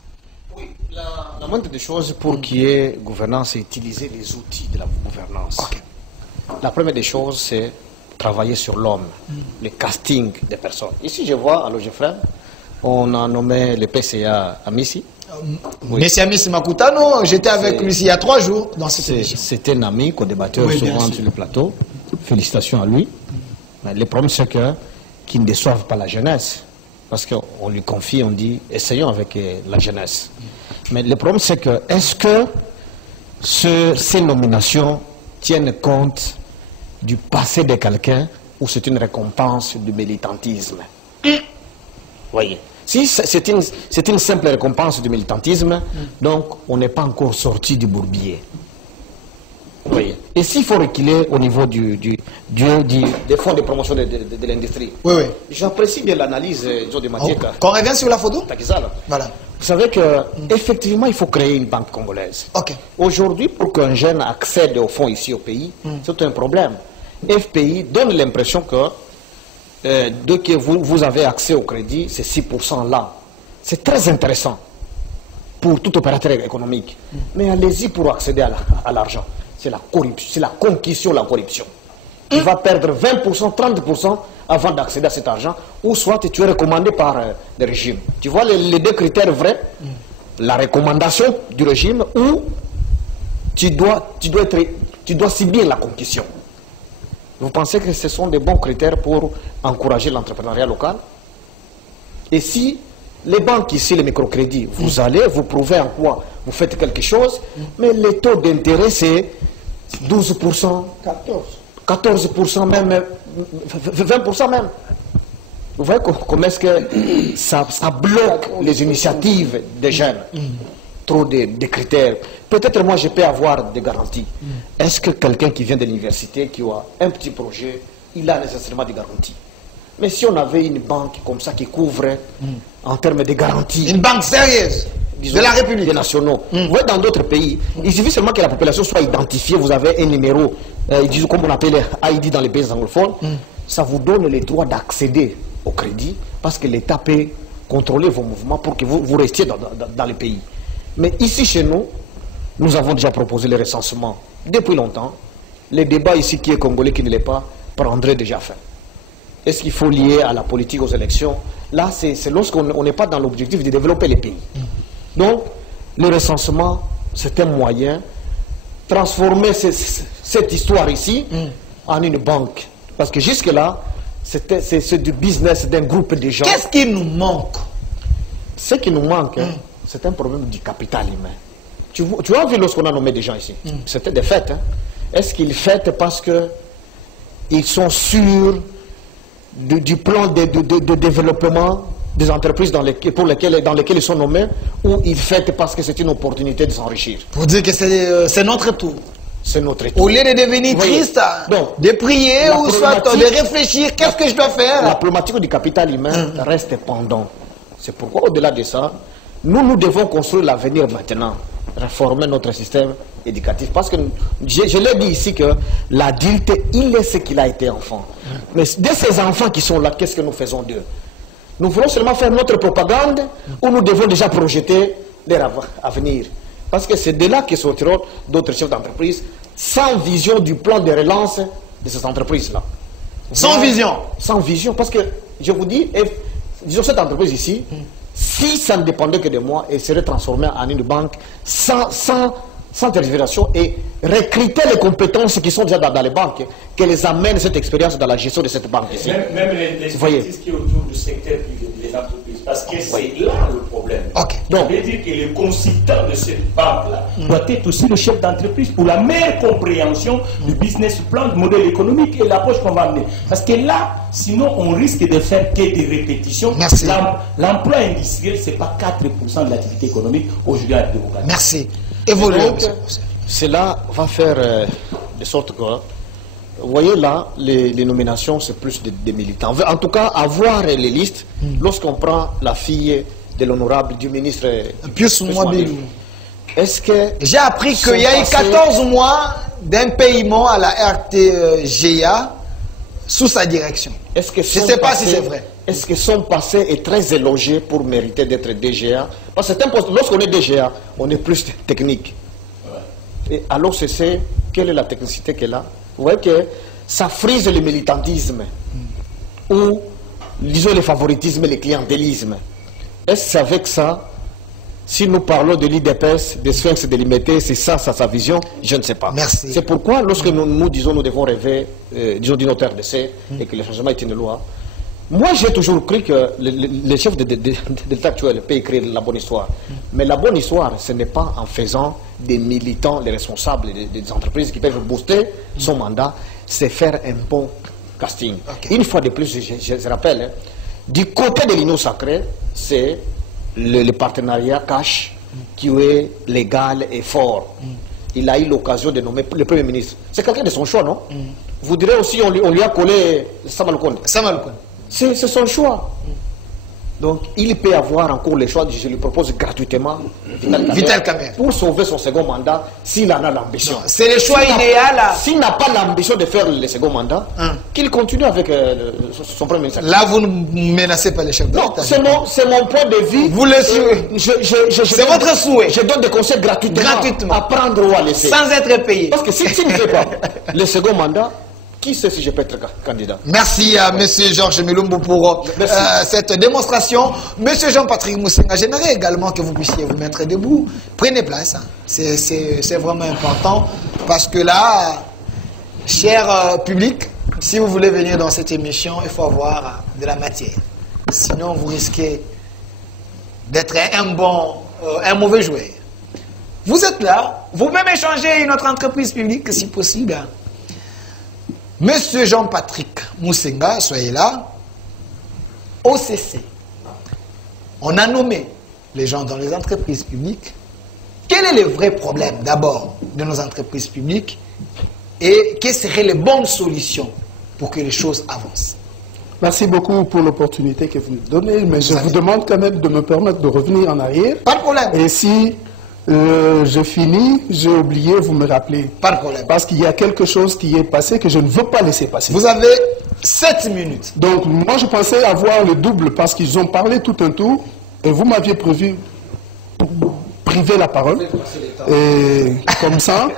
Oui, la moindre des choses pour qu'il y ait gouvernance, c'est utiliser les outils de la gouvernance. Okay. La première des choses, c'est travailler sur l'homme, le casting des personnes. Ici, je vois à l'OGFREM, on a nommé le PCA Amissi. Oui. Monsieur Amissi Makutano, j'étais avec lui il y a 3 jours dans cette émission. C'est un ami, co-débatteur souvent sur le plateau. Félicitations à lui. Mais le problème, c'est qu'il ne déçoive pas la jeunesse. Parce qu'on lui confie, on dit, essayons avec la jeunesse. Mais le problème, c'est que, est-ce que ces nominations tiennent compte du passé de quelqu'un ou c'est une récompense du militantisme? Voyez. Si c'est une simple récompense du militantisme, donc on n'est pas encore sorti du bourbier. Oui. Et s'il faut reculer au niveau des fonds de promotion de l'industrie, oui. J'apprécie bien l'analyse de Matieka. Qu'on revient sur la photo. Voilà. Vous savez qu'effectivement, il faut créer une banque congolaise. Okay. Aujourd'hui, pour qu'un jeune accède aux fonds ici au pays, c'est un problème. FPI donne l'impression que dès que vous avez accès au crédit, c'est 6% là. C'est très intéressant pour tout opérateur économique. Mais allez-y pour accéder à l'argent. C'est la corruption, c'est la conquisition, la corruption. Tu vas perdre 20%, 30% avant d'accéder à cet argent, ou soit tu es recommandé par le régime. Tu vois les 2 critères vrais, la recommandation du régime, ou tu dois subir la conquisition. Vous pensez que ce sont des bons critères pour encourager l'entrepreneuriat local? Et si les banques ici, les microcrédits, vous allez, vous prouvez en quoi vous faites quelque chose, mais les taux d'intérêt c'est 12%, 14% même, 20% même. Vous voyez comment est-ce que ça bloque les initiatives des jeunes? Trop de critères. Peut-être moi je peux avoir des garanties. Est-ce que quelqu'un qui vient de l'université, qui a un petit projet, il a nécessairement des garanties? Mais si on avait une banque comme ça qui couvre en termes de garanties... Une banque sérieuse de la République. Des nationaux. Vous voyez, dans d'autres pays, il suffit seulement que la population soit identifiée. Vous avez un numéro, comme on appelle ID dans les pays anglophones. Ça vous donne le droit d'accéder au crédit, parce que l'État peut contrôler vos mouvements pour que vous restiez dans le pays. Mais ici, chez nous, nous avons déjà proposé le recensement depuis longtemps. Le débat ici qui est congolais, qui ne l'est pas, prendrait déjà fin. Est-ce qu'il faut lier à la politique, aux élections? Là, c'est lorsqu'on n'est pas dans l'objectif de développer les pays. Donc, le recensement, c'est un moyen. Transformer cette histoire ici en une banque. Parce que jusque-là, c'est du business d'un groupe de gens. Qu'est-ce qui nous manque? Ce qui nous manque, c'est un problème du capital humain. Tu as vu lorsqu'on a nommé des gens ici, c'était des fêtes. Hein? Est-ce qu'ils fêtent parce qu'ils sont sûrs du plan de développement des entreprises dans lesquelles ils sont nommés, ou ils fêtent parce que c'est une opportunité de s'enrichir? Pour dire que c'est notre tour. C'est notre tour. Au lieu de devenir triste, de prier ou soit de réfléchir, qu'est-ce que je dois faire? La problématique du capital humain reste pendant. C'est pourquoi, au-delà de ça, nous devons construire l'avenir maintenant, réformer notre système éducatif. Parce que je l'ai dit ici que l'adulte, il est ce qu'il a été enfant. Mais de ces enfants qui sont là, qu'est-ce que nous faisons d'eux? Nous voulons seulement faire notre propagande ou nous devons déjà projeter leur avenir? Parce que c'est de là que sortiront d'autres chefs d'entreprise sans vision du plan de relance de ces entreprises-là. Sans vision? Sans vision. Parce que, je vous dis, disons cette entreprise ici, si ça ne dépendait que de moi, elle serait transformée en une banque sans tergiversation et recruter les compétences qui sont déjà dans les banques, qu'elles les amènent cette expérience dans la gestion de cette banque ici. Même les expertises qui est autour du secteur privé des entreprises, parce que c'est là le problème. Donc, ça veut dire que le consultant de cette banque-là doit être aussi le chef d'entreprise pour la meilleure compréhension du business plan, du modèle économique et l'approche qu'on va amener. Parce que là, sinon, on risque de faire que des répétitions. L'emploi industriel, ce n'est pas 4% de l'activité économique aujourd'hui à la démocratie. Merci. Évoluer. Cela va faire de sorte que, vous voyez là, les nominations, c'est plus des militants. En tout cas, avoir les listes, lorsqu'on prend la fille de l'honorable du ministre Pius Mwabilou, est-ce que... J'ai appris qu'il y a eu 14 mois d'un paiement à la RTGA sous sa direction. Je ne sais pas si c'est vrai. Est-ce que son passé est très élogé pour mériter d'être DGA? Parce que c'est un poste, lorsqu'on est DGA, on est plus technique. Et alors, c'est quelle est la technicité qu'elle a? Vous voyez que ça frise le militantisme, ou, disons, le favoritisme, le clientélisme. Est-ce qu'avec ça, si nous parlons de l'IDPS, des sphinx délimité, c'est ça sa vision? Je ne sais pas. Merci. C'est pourquoi, lorsque nous disons nous devons rêver, disons, d'une autre RDC, et que le changement est une loi, moi, j'ai toujours cru que le chef de l'État actuel peut écrire la bonne histoire. Mais la bonne histoire, ce n'est pas en faisant des militants, les responsables des entreprises qui peuvent booster son mandat, c'est faire un bon casting. Une fois de plus, je rappelle, du côté de l'Union sacrée, c'est le partenariat cash qui est légal et fort. Il a eu l'occasion de nommer le Premier ministre. C'est quelqu'un de son choix, non? Vous direz aussi, on lui a collé Samalkone. C'est son choix. Donc, il peut avoir encore le choix, je lui propose gratuitement Vital Kamerhe pour sauver son second mandat s'il en a l'ambition. C'est le choix idéal. S'il n'a pas l'ambition de faire le second mandat, qu'il continue avec son premier ministre. Là, vous ne menacez pas les chefs d'État. Non, c'est mon point de vue. Vous le souhaitez. C'est votre souhait. Je donne des conseils gratuitement. À prendre ou à laisser. Sans être payé. Parce que s'il ne fait pas le second mandat, qui sait si je peux être candidat? Merci à M. Georges Milumbu pour cette démonstration. M. Jean-Patrick Moussenga, j'aimerais également que vous puissiez vous mettre debout. Prenez place. Hein. C'est vraiment important. Parce que là, cher public, si vous voulez venir dans cette émission, il faut avoir de la matière. Sinon, vous risquez d'être un mauvais joueur. Vous êtes là. Vous pouvez échanger notre entreprise publique si possible. Monsieur Jean-Patrick Moussenga, soyez là. OCC. On a nommé les gens dans les entreprises publiques. Quel est le vrai problème d'abord de nos entreprises publiques et quelles seraient les bonnes solutions pour que les choses avancent? Merci beaucoup pour l'opportunité que vous nous donnez, mais je vous demande quand même de me permettre de revenir en arrière. Pas de problème. Et si je finis, j'ai oublié, vous me rappelez. Pas de problème. Parce qu'il y a quelque chose qui est passé que je ne veux pas laisser passer. Vous avez 7 minutes. Donc, moi, je pensais avoir le double parce qu'ils ont parlé tout un tour et vous m'aviez privé la parole. Et comme ça,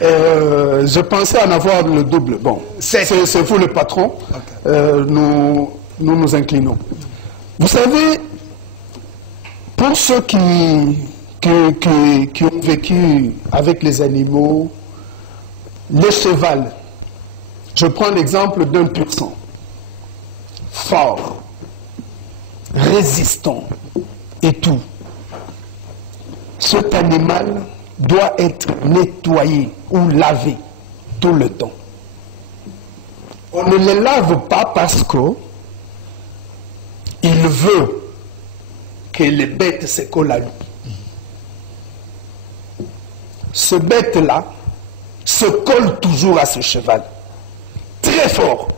je pensais en avoir le double. Bon, c'est vous le patron. Okay. Nous inclinons. Vous savez, pour ceux qui ont vécu avec les animaux, le cheval, je prends l'exemple d'un pur sang, fort, résistant et tout. Cet animal doit être nettoyé ou lavé tout le temps. On ne le lave pas parce que il veut que les bêtes se collent à lui. Ce bête-là se colle toujours à ce cheval. Très fort,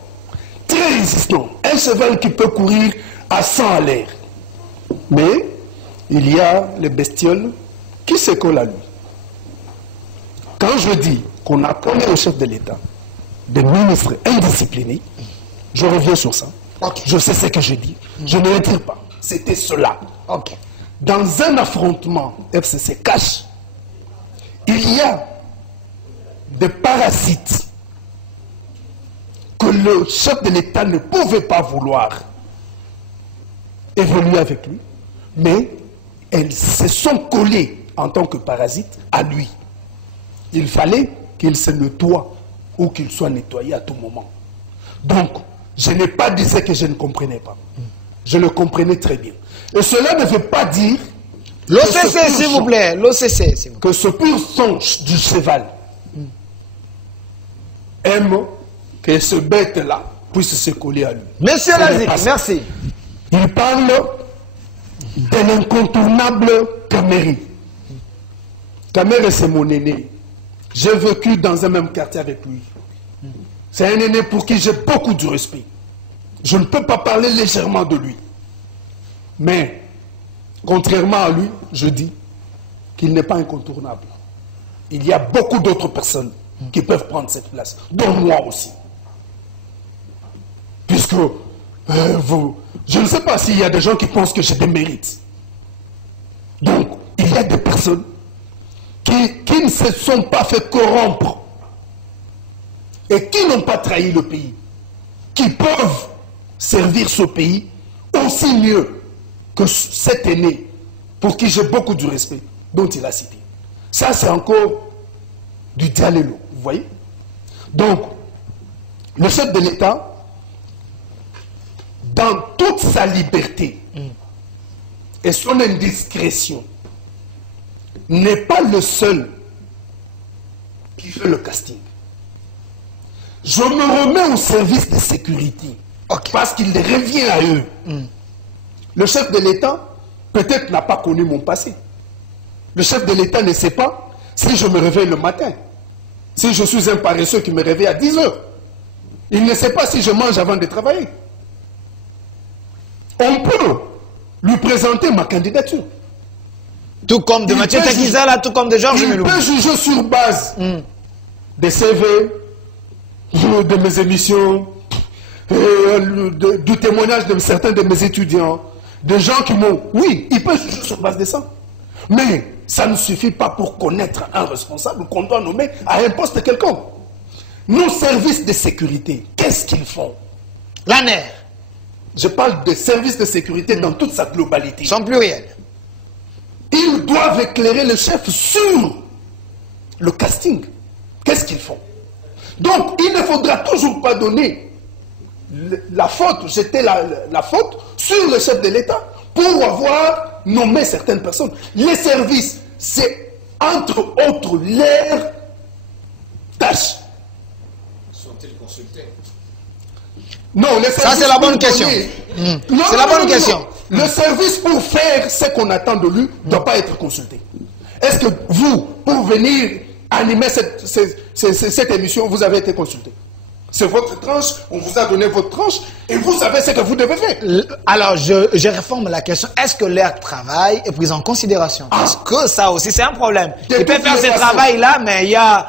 très résistant. Un cheval qui peut courir à 100 à l'heure. Mais il y a les bestioles qui se collent à lui. Quand je dis qu'on a collé au chef de l'État des ministres indisciplinés, je reviens sur ça. Okay. Je sais ce que je dis. Je ne retire pas. C'était cela. Okay. Dans un affrontement FCC cash, il y a des parasites que le chef de l'État ne pouvait pas vouloir évoluer avec lui, mais elles se sont collées en tant que parasites à lui. Il fallait qu'il se nettoie ou qu'il soit nettoyé à tout moment. Donc, je n'ai pas dit ce que je ne comprenais pas. Je le comprenais très bien. Et cela ne veut pas dire... L'OCC, s'il vous plaît. L'OCC, s'il vous plaît. Que ce pur sang du cheval aime que ce bête-là puisse se coller à lui. Monsieur Lazik, merci. Il parle de l'incontournable Kameri. Kameri, c'est mon aîné. J'ai vécu dans un même quartier avec lui. C'est un aîné pour qui j'ai beaucoup de respect. Je ne peux pas parler légèrement de lui. Mais, contrairement à lui, je dis qu'il n'est pas incontournable. Il y a beaucoup d'autres personnes qui peuvent prendre cette place, dont moi aussi. Puisque, je ne sais pas s'il y a des gens qui pensent que j'ai des mérites. Donc, il y a des personnes qui ne se sont pas fait corrompre et qui n'ont pas trahi le pays, qui peuvent servir ce pays aussi mieux que cet aîné, pour qui j'ai beaucoup de respect, dont il a cité. Ça, c'est encore du dialélo, vous voyez? Donc, le chef de l'État, dans toute sa liberté et son indiscrétion, n'est pas le seul qui fait le casting. Je me remets au service de sécurité, parce qu'il revient à eux. Le chef de l'État, peut-être n'a pas connu mon passé. Le chef de l'État ne sait pas si je me réveille le matin, si je suis un paresseux qui me réveille à 10 heures. Il ne sait pas si je mange avant de travailler. On peut lui présenter ma candidature. Tout comme de Mathieu Takizala, tout comme de Georges Melou. Il peut juger sur base des CV, de mes émissions, du témoignage de certains de mes étudiants, de gens qui m'ont... Oui, il peut juger sur base de ça. Mais ça ne suffit pas pour connaître un responsable qu'on doit nommer à un poste quelconque. Nos services de sécurité, qu'est-ce qu'ils font? L'ANER. Je parle de services de sécurité dans toute sa globalité. Sans pluriel. Ils doivent éclairer le chef sur le casting. Qu'est-ce qu'ils font? Donc, il ne faudra toujours pas donner la faute, jeter la faute sur le chef de l'État pour avoir nommé certaines personnes. Les services, c'est entre autres leurs tâches. Sont-ils consultés? Non, les services... Ça, c'est la bonne question. C'est la bonne question. Le service, pour faire ce qu'on attend de lui, ne doit pas être consulté. Est-ce que vous, pour venir animer cette émission, vous avez été consulté? C'est votre tranche, on vous a donné votre tranche, et vous savez ce que vous devez faire. Alors, je réforme la question. Est-ce que leur travail est pris en considération? Parce que ça aussi, c'est un problème. Ils peuvent faire ce travail-là, mais il y a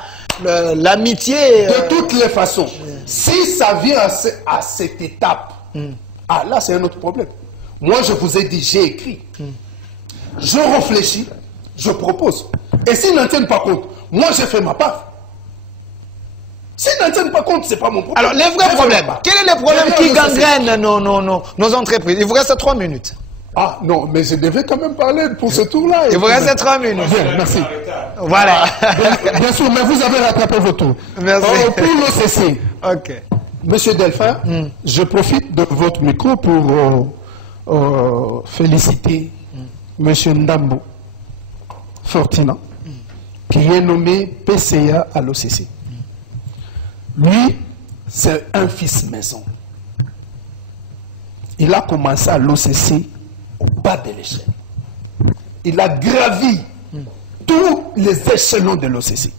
l'amitié... De toutes les façons, Si ça vient à cette étape, ah là c'est un autre problème. Moi je vous ai dit, j'ai écrit. Je réfléchis, je propose. Et s'ils n'en tiennent pas compte, moi j'ai fait ma part. S'ils n'en tiennent pas compte, c'est pas mon problème. Alors les vrais problèmes, quel est le problème qui gangrène nos entreprises? Il vous reste 3 minutes. Ah non, mais je devais quand même parler pour ce tour-là. Il vous reste 3 minutes. Bien, merci. Voilà. Bien sûr, mais vous avez rattrapé votre tour. Merci. Pour l'OCC, ok. Monsieur Delphin, je profite de votre micro pour féliciter Monsieur Ndambo Fortina, qui est nommé PCA à l'OCC. Lui, c'est un fils maison. Il a commencé à l'OCC au bas de l'échelle. Il a gravi tous les échelons de l'OCC.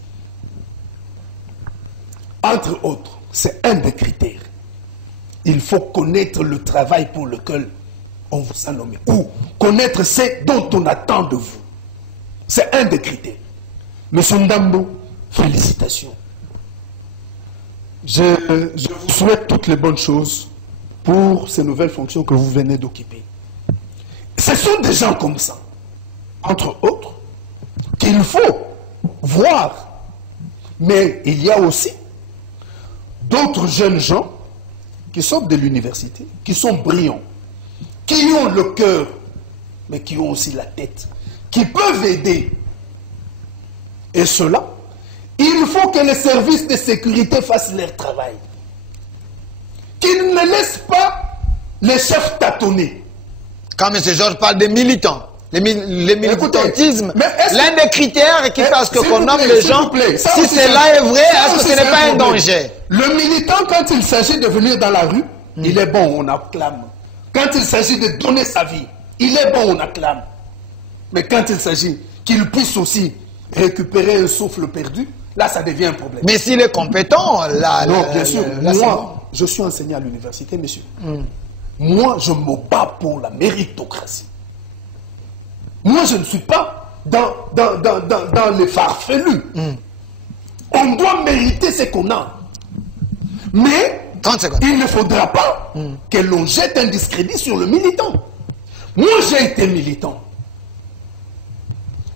Entre autres, c'est un des critères. Il faut connaître le travail pour lequel on vous a nommé. Ou connaître ce dont on attend de vous. C'est un des critères. Monsieur Ndambo, félicitations. Je vous souhaite toutes les bonnes choses pour ces nouvelles fonctions que vous venez d'occuper. Ce sont des gens comme ça, entre autres, qu'il faut voir. Mais il y a aussi d'autres jeunes gens qui sortent de l'université, qui sont brillants, qui ont le cœur, mais qui ont aussi la tête, qui peuvent aider. Et cela, il faut que les services de sécurité fassent leur travail. Qu'ils ne laissent pas les chefs tâtonner. Quand M. Georges parle des militants, les militantismes, l'un des critères qui fasse qu'on nomme les gens, si cela est vrai, est-ce que ce n'est pas un danger? Le militant, quand il s'agit de venir dans la rue, il est bon, on acclame. Quand il s'agit de donner sa vie, il est bon, on acclame. Mais quand il s'agit qu'il puisse aussi récupérer un souffle perdu, là, ça devient un problème. Mais s'il est compétent, là... Non, bien sûr. Moi, je suis enseignant à l'université, monsieur. Moi, je me bats pour la méritocratie. Moi, je ne suis pas dans les farfelus. On doit mériter ce qu'on a. Mais il ne faudra pas que l'on jette un discrédit sur le militant. Moi, j'ai été militant.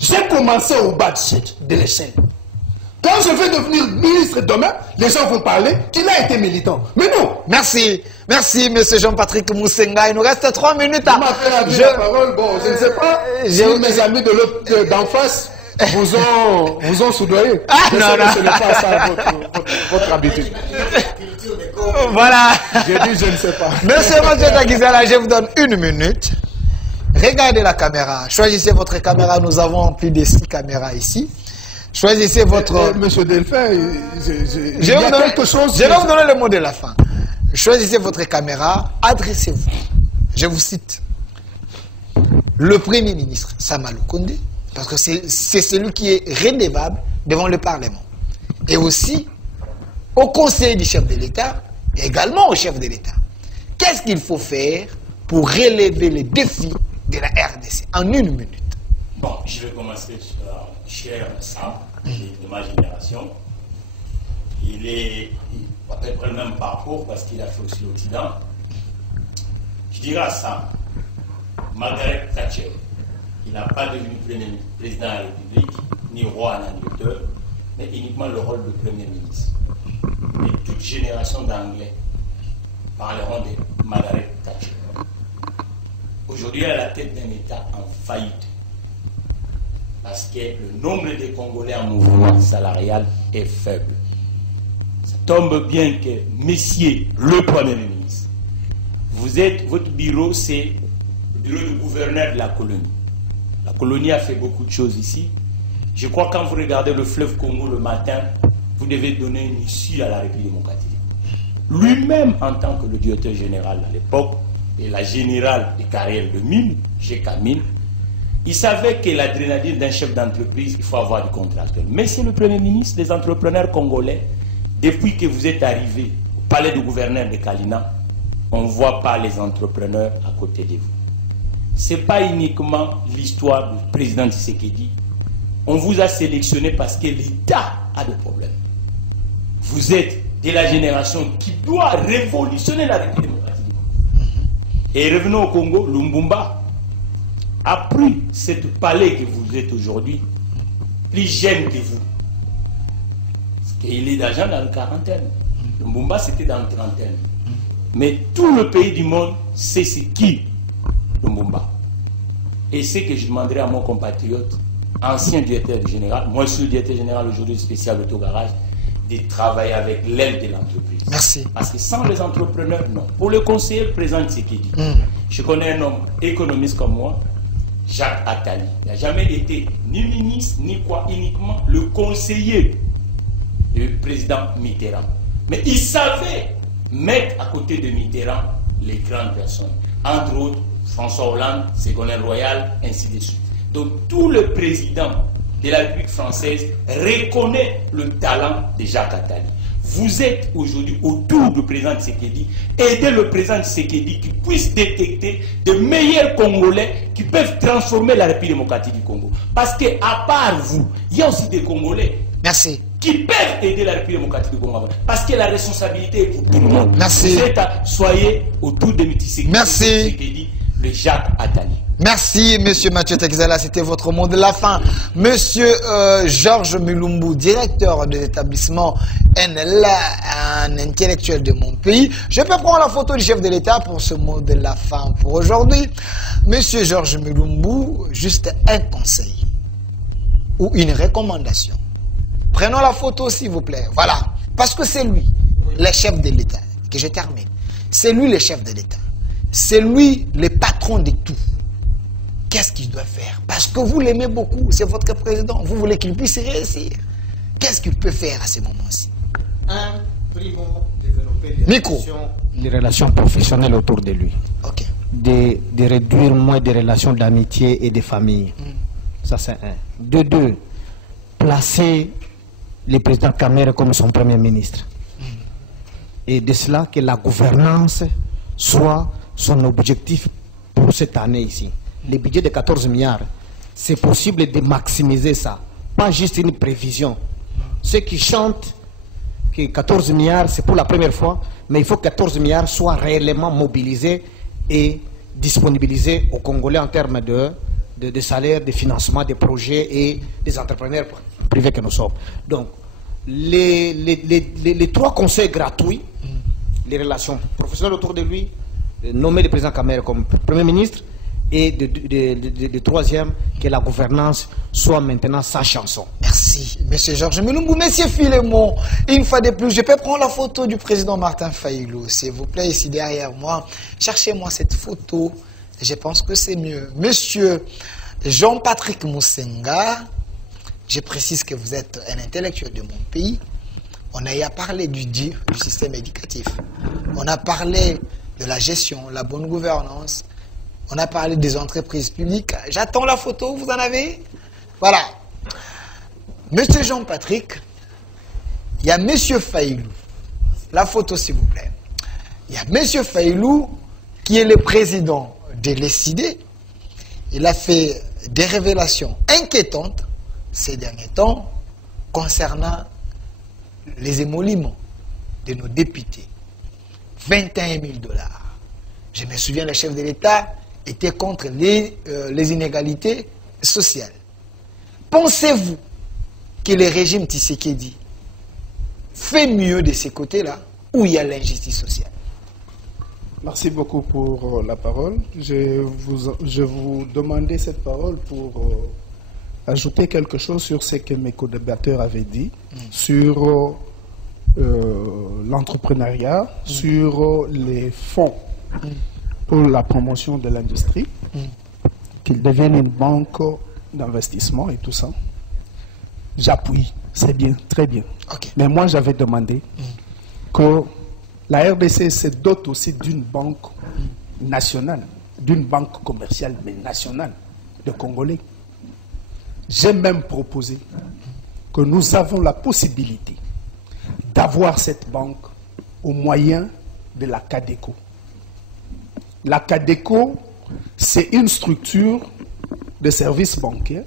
J'ai commencé au bas de l'échelle. Quand je vais devenir ministre demain, les gens vont parler qu'il a été militant. Mais non. Merci. Merci, M. Jean-Patrick Moussenga. Il nous reste 3 minutes. Vous m'avez la parole. Bon, je ne sais pas si mes amis d'en face vous ont soudoyé. Ah, non, non. Ce n'est pas ça votre habitude. Voilà. J'ai dit, je ne sais pas. Monsieur Taguizala, je vous donne 1 minute. Regardez la caméra. Choisissez votre caméra. Nous avons plus de 6 caméras ici. Choisissez votre... Monsieur Delphin, je vais vous donner le mot de la fin. Choisissez votre caméra, adressez-vous. Je vous cite. Le Premier ministre, Sama Lukonde, parce que c'est celui qui est redevable devant le Parlement. Et aussi au Conseil du chef de l'État, et également au chef de l'État. Qu'est-ce qu'il faut faire pour relever les défis de la RDC en 1 minute? Bon, je vais commencer, cher Sam, de ma génération. Il a à peu près le même parcours parce qu'il a fait aussi l'Occident. Je dirais à Sam, Margaret Thatcher, il n'a pas devenu président de la République, ni roi en Angleterre, mais uniquement le rôle de Premier ministre. Et toute génération d'Anglais parleront de Margaret Thatcher. Aujourd'hui, elle est à la tête d'un État en faillite. Parce que le nombre de Congolais en mouvement salarial est faible. Ça tombe bien que, messieurs le Premier ministre, votre bureau, c'est le bureau du gouverneur de la colonie. La colonie a fait beaucoup de choses ici. Je crois que quand vous regardez le fleuve Congo le matin, vous devez donner une issue à la République démocratique. Lui-même, en tant que le directeur général à l'époque, et la générale des carrières de mine, GK Mine, il savait que l'adrénaline d'un chef d'entreprise, il faut avoir du contracteur. Mais c'est le Premier ministre des entrepreneurs congolais. Depuis que vous êtes arrivé au palais du gouverneur de Kalina, on ne voit pas les entrepreneurs à côté de vous. Ce n'est pas uniquement l'histoire du président Tshisekedi. On vous a sélectionné parce que l'État a des problèmes. Vous êtes de la génération qui doit révolutionner la République démocratique du Congo. Et revenons au Congo, Lumumba a pris cette palais que vous êtes aujourd'hui, plus jeune que vous. Parce qu'il est déjà dans la quarantaine. Lumumba, c'était dans la trentaine. Mais tout le pays du monde sait c'est qui Lumumba. Et c'est que je demanderai à mon compatriote, ancien directeur général, moi je suis le directeur général aujourd'hui spécial d'autogarage, de travailler avec l'aile de l'entreprise. Merci. Parce que sans les entrepreneurs, non. Pour le conseiller, le président Tshisekedi, je connais un homme économiste comme moi, Jacques Attali. Il n'a jamais été ni ministre, ni quoi, uniquement le conseiller du président Mitterrand. Mais il savait mettre à côté de Mitterrand les grandes personnes. Entre autres, François Hollande, Ségolène Royal, ainsi de suite. Donc tout le président de la République française reconnaît le talent de Jacques Attali. Vous êtes aujourd'hui autour du président Tshisekedi, aidez le président Tshisekedi qui puisse détecter de meilleurs Congolais qui peuvent transformer la République démocratique du Congo. Parce qu'à part vous, il y a aussi des Congolais qui peuvent aider la République démocratique du Congo. Parce que la responsabilité est pour tout le monde. Merci. Soyez autour de Tshisekedi, le Jacques Attali. Merci, monsieur Mathieu Takizala, c'était votre mot de la fin. Monsieur Georges Mulumbu, directeur de l'établissement NL, un intellectuel de mon pays. Je peux prendre la photo du chef de l'État pour ce mot de la fin pour aujourd'hui. Monsieur Georges Mulumbu, juste un conseil ou une recommandation. Prenons la photo, s'il vous plaît. Voilà, parce que c'est lui, le chef de l'État, que je termine. C'est lui le chef de l'État. C'est lui le patron de tout. Qu'est-ce qu'il doit faire? Parce que vous l'aimez beaucoup, c'est votre président. Vous voulez qu'il puisse réussir. Qu'est-ce qu'il peut faire à ce moment-ci? Primo, développer les relations professionnelles autour de lui. Ok. De réduire moins des relations d'amitié et de famille. Ça, c'est un. De deux, placer le président Kamere comme son premier ministre. Et de cela, que la gouvernance soit son objectif pour cette année ici. Le budget de 14 milliards, c'est possible de maximiser ça. Pas juste une prévision. Ceux qui chantent que 14 milliards, c'est pour la première fois, mais il faut que 14 milliards soient réellement mobilisés et disponibilisés aux Congolais en termes de salaires, de financement des projets et des entrepreneurs privés que nous sommes. Donc, les trois conseils gratuits, les relations professionnelles autour de lui, nommer le président Kamere comme Premier ministre, et de troisième, que la gouvernance soit maintenant sa chanson. Merci, monsieur Georges Mulumbu. Monsieur Philémon, une fois de plus, je peux prendre la photo du président Martin Fayulu, s'il vous plaît, ici derrière moi. Cherchez-moi cette photo, je pense que c'est mieux. Monsieur Jean-Patrick Moussenga, je précise que vous êtes un intellectuel de mon pays. On a parlé du système éducatif. On a parlé de la gestion, la bonne gouvernance. On a parlé des entreprises publiques. J'attends la photo, vous en avez? Voilà. Monsieur Jean-Patrick, il y a Monsieur Fayulu. La photo, s'il vous plaît. Il y a Monsieur Fayulu, qui est le président de l'ECID. Il a fait des révélations inquiétantes ces derniers temps concernant les émoluments de nos députés. 21 000 $. Je me souviens, le chef de l'État était contre les inégalités sociales. Pensez-vous que le régime Tshisekedi fait mieux de ces côtés-là où il y a l'injustice sociale? Merci beaucoup pour la parole. Je vous demandais cette parole pour ajouter quelque chose sur ce que mes co-débatteurs avaient dit, sur l'entrepreneuriat, sur les fonds pour la promotion de l'industrie, qu'ils deviennent une banque d'investissement et tout ça. J'appuie, c'est bien, très bien. Okay. Mais moi, j'avais demandé que la RDC se dote aussi d'une banque nationale, d'une banque commerciale, mais nationale, de Congolais. J'ai même proposé que nous avons la possibilité d'avoir cette banque au moyen de la CADECO. La CADECO, c'est une structure de services bancaires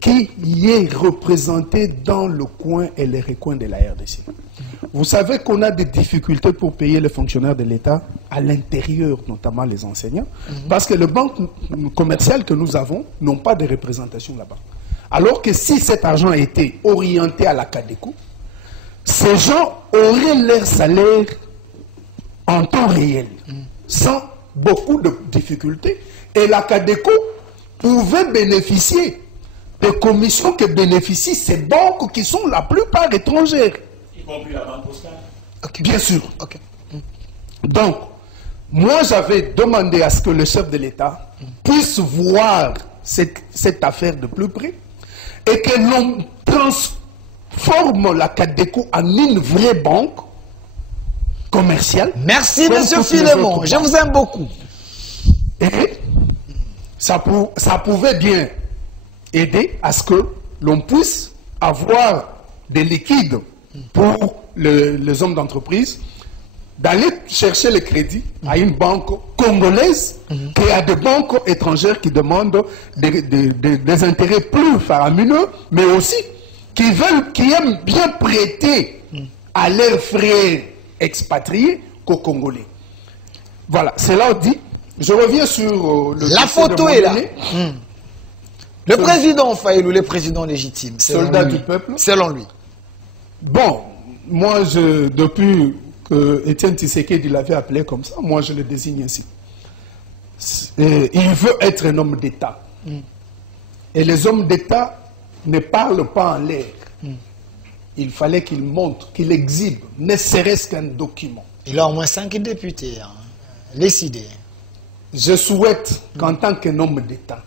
qui y est représentée dans le coin et les recoins de la RDC. Vous savez qu'on a des difficultés pour payer les fonctionnaires de l'État à l'intérieur, notamment les enseignants, parce que les banques commerciales que nous avons n'ont pas de représentation là-bas. Alors que si cet argent était orienté à la CADECO, ces gens auraient leur salaire en temps réel, sans beaucoup de difficultés, et la CADECO pouvait bénéficier des commissions que bénéficient ces banques qui sont la plupart étrangères. Y compris la banque postale. Okay. Bien sûr. Okay. Donc, moi j'avais demandé à ce que le chef de l'État puisse voir cette affaire de plus près et que l'on transforme la CADECO en une vraie banque commerciale. Merci, M. Philémon. Je vous aime beaucoup. Et ça pouvait bien aider à ce que l'on puisse avoir des liquides pour les hommes d'entreprise, d'aller chercher le crédit à une banque congolaise qui a des banques étrangères qui demandent des intérêts plus faramineux, mais aussi qui aiment bien prêter à leurs frères expatriés qu'aux Congolais. Voilà, c'est là où dit. Je reviens sur la photo est là. Le président Faïl ou le président légitime, soldat du peuple. Selon lui. Bon, moi, depuis que Étienne Tshisekedi l'avait appelé comme ça, moi je le désigne ainsi. Il veut être un homme d'État. Et les hommes d'État ne parlent pas en l'air. Il fallait qu'il montre, qu'il exhibe, ne serait-ce qu'un document. Il a au moins 5 députés, hein, décidés. Je souhaite qu'en tant qu'un homme d'État,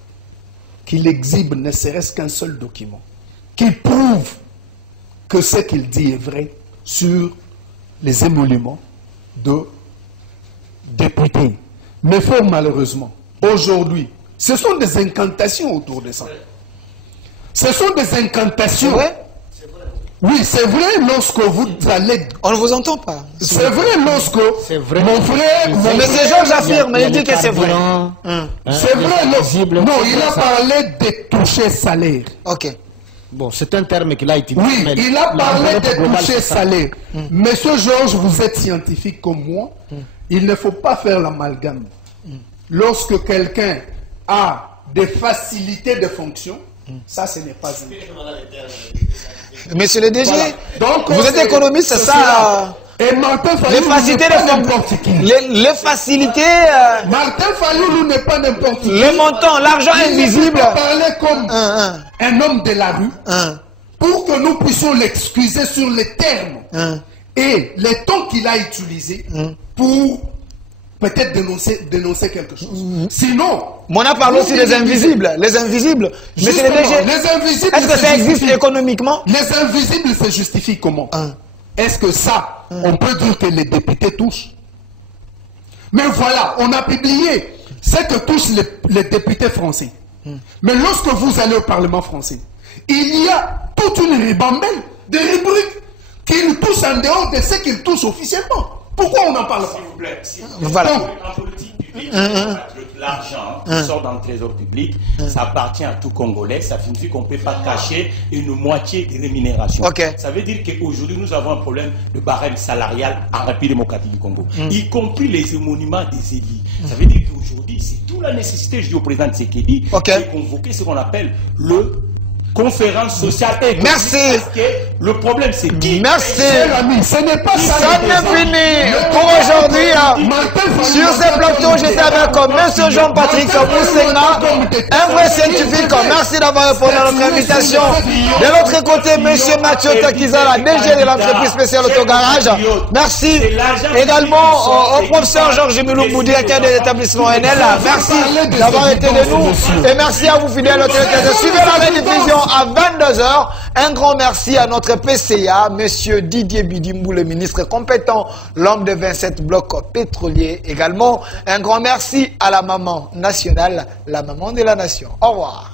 qu'il exhibe ne serait-ce qu'un seul document, qu'il prouve que ce qu'il dit est vrai sur les émoluments de députés. Mais fort malheureusement, aujourd'hui, ce sont des incantations autour de ça. Ce sont des incantations. C'est vrai? Oui, c'est vrai lorsque vous allez... On ne vous entend pas. C'est vrai lorsque mon frère... Monsieur Georges affirme, il dit que c'est vrai. C'est vrai lorsque... Non, il a parlé de toucher salaire. Ok. Bon, c'est un terme qu'il a utilisé. Oui, il a parlé de toucher salaire. Monsieur Georges, vous êtes scientifique comme moi. Il ne faut pas faire l'amalgame. Lorsque quelqu'un a des facilités de fonction, ça, ce n'est pas un... Monsieur le DG, voilà. Donc, vous êtes économiste, c'est ça? Et Martin les facilités de les facilités... Martin Fayoulou n'est pas n'importe qui. Le montant, l'argent invisible. Il parler comme un homme de la rue pour que nous puissions l'excuser sur les termes et les tons qu'il a utilisés pour peut-être dénoncer quelque chose. Sinon... On a parlé aussi des invisibles. Les invisibles. Monsieur le DG, les invisibles... Est-ce que ça existe économiquement? Les invisibles se justifient comment? Est-ce que ça, on peut dire que les députés touchent? Mais voilà, on a publié ce que touchent les députés français. Mais lorsque vous allez au Parlement français, il y a toute une ribambelle de rubriques qu'ils touchent en dehors de ce qu'ils touchent officiellement. Pourquoi on n'en parle pas? S'il vous plaît, voilà. En politique publique, l'argent qui sort dans le trésor public, ça appartient à tout Congolais. Ça signifie qu'on ne peut pas cacher une moitié des rémunérations. Ça veut dire qu'aujourd'hui, nous avons un problème de barème salarial en République démocratique du Congo, y compris les émonuments des élus. Ça veut dire qu'aujourd'hui, c'est toute la nécessité, je dis au président Tshisekedi, de convoquer ce qu'on appelle le conférence sociale et merci. Parce que le problème c'est qui? Merci. Ce n'est pas ça. Ça n'est fini pour aujourd'hui. Sur ce plateau, j'étais avec M. Jean-Patrick Moussenga, un vrai scientifique. Merci d'avoir répondu à notre invitation. De l'autre côté, M. Mathieu Takizala, DG de l'entreprise spéciale Autogarage. Merci également au professeur Georges Milou, directeur de l'établissement NL. Merci d'avoir été de nous. Et merci à vous fidèles téléspectateurs. Suivez la rediffusion à 22h. Un grand merci à notre PCA, M. Didier Bidimbou, le ministre compétent, l'homme de 27 blocs pétroliers également. Un grand merci à la maman nationale, la maman de la nation. Au revoir.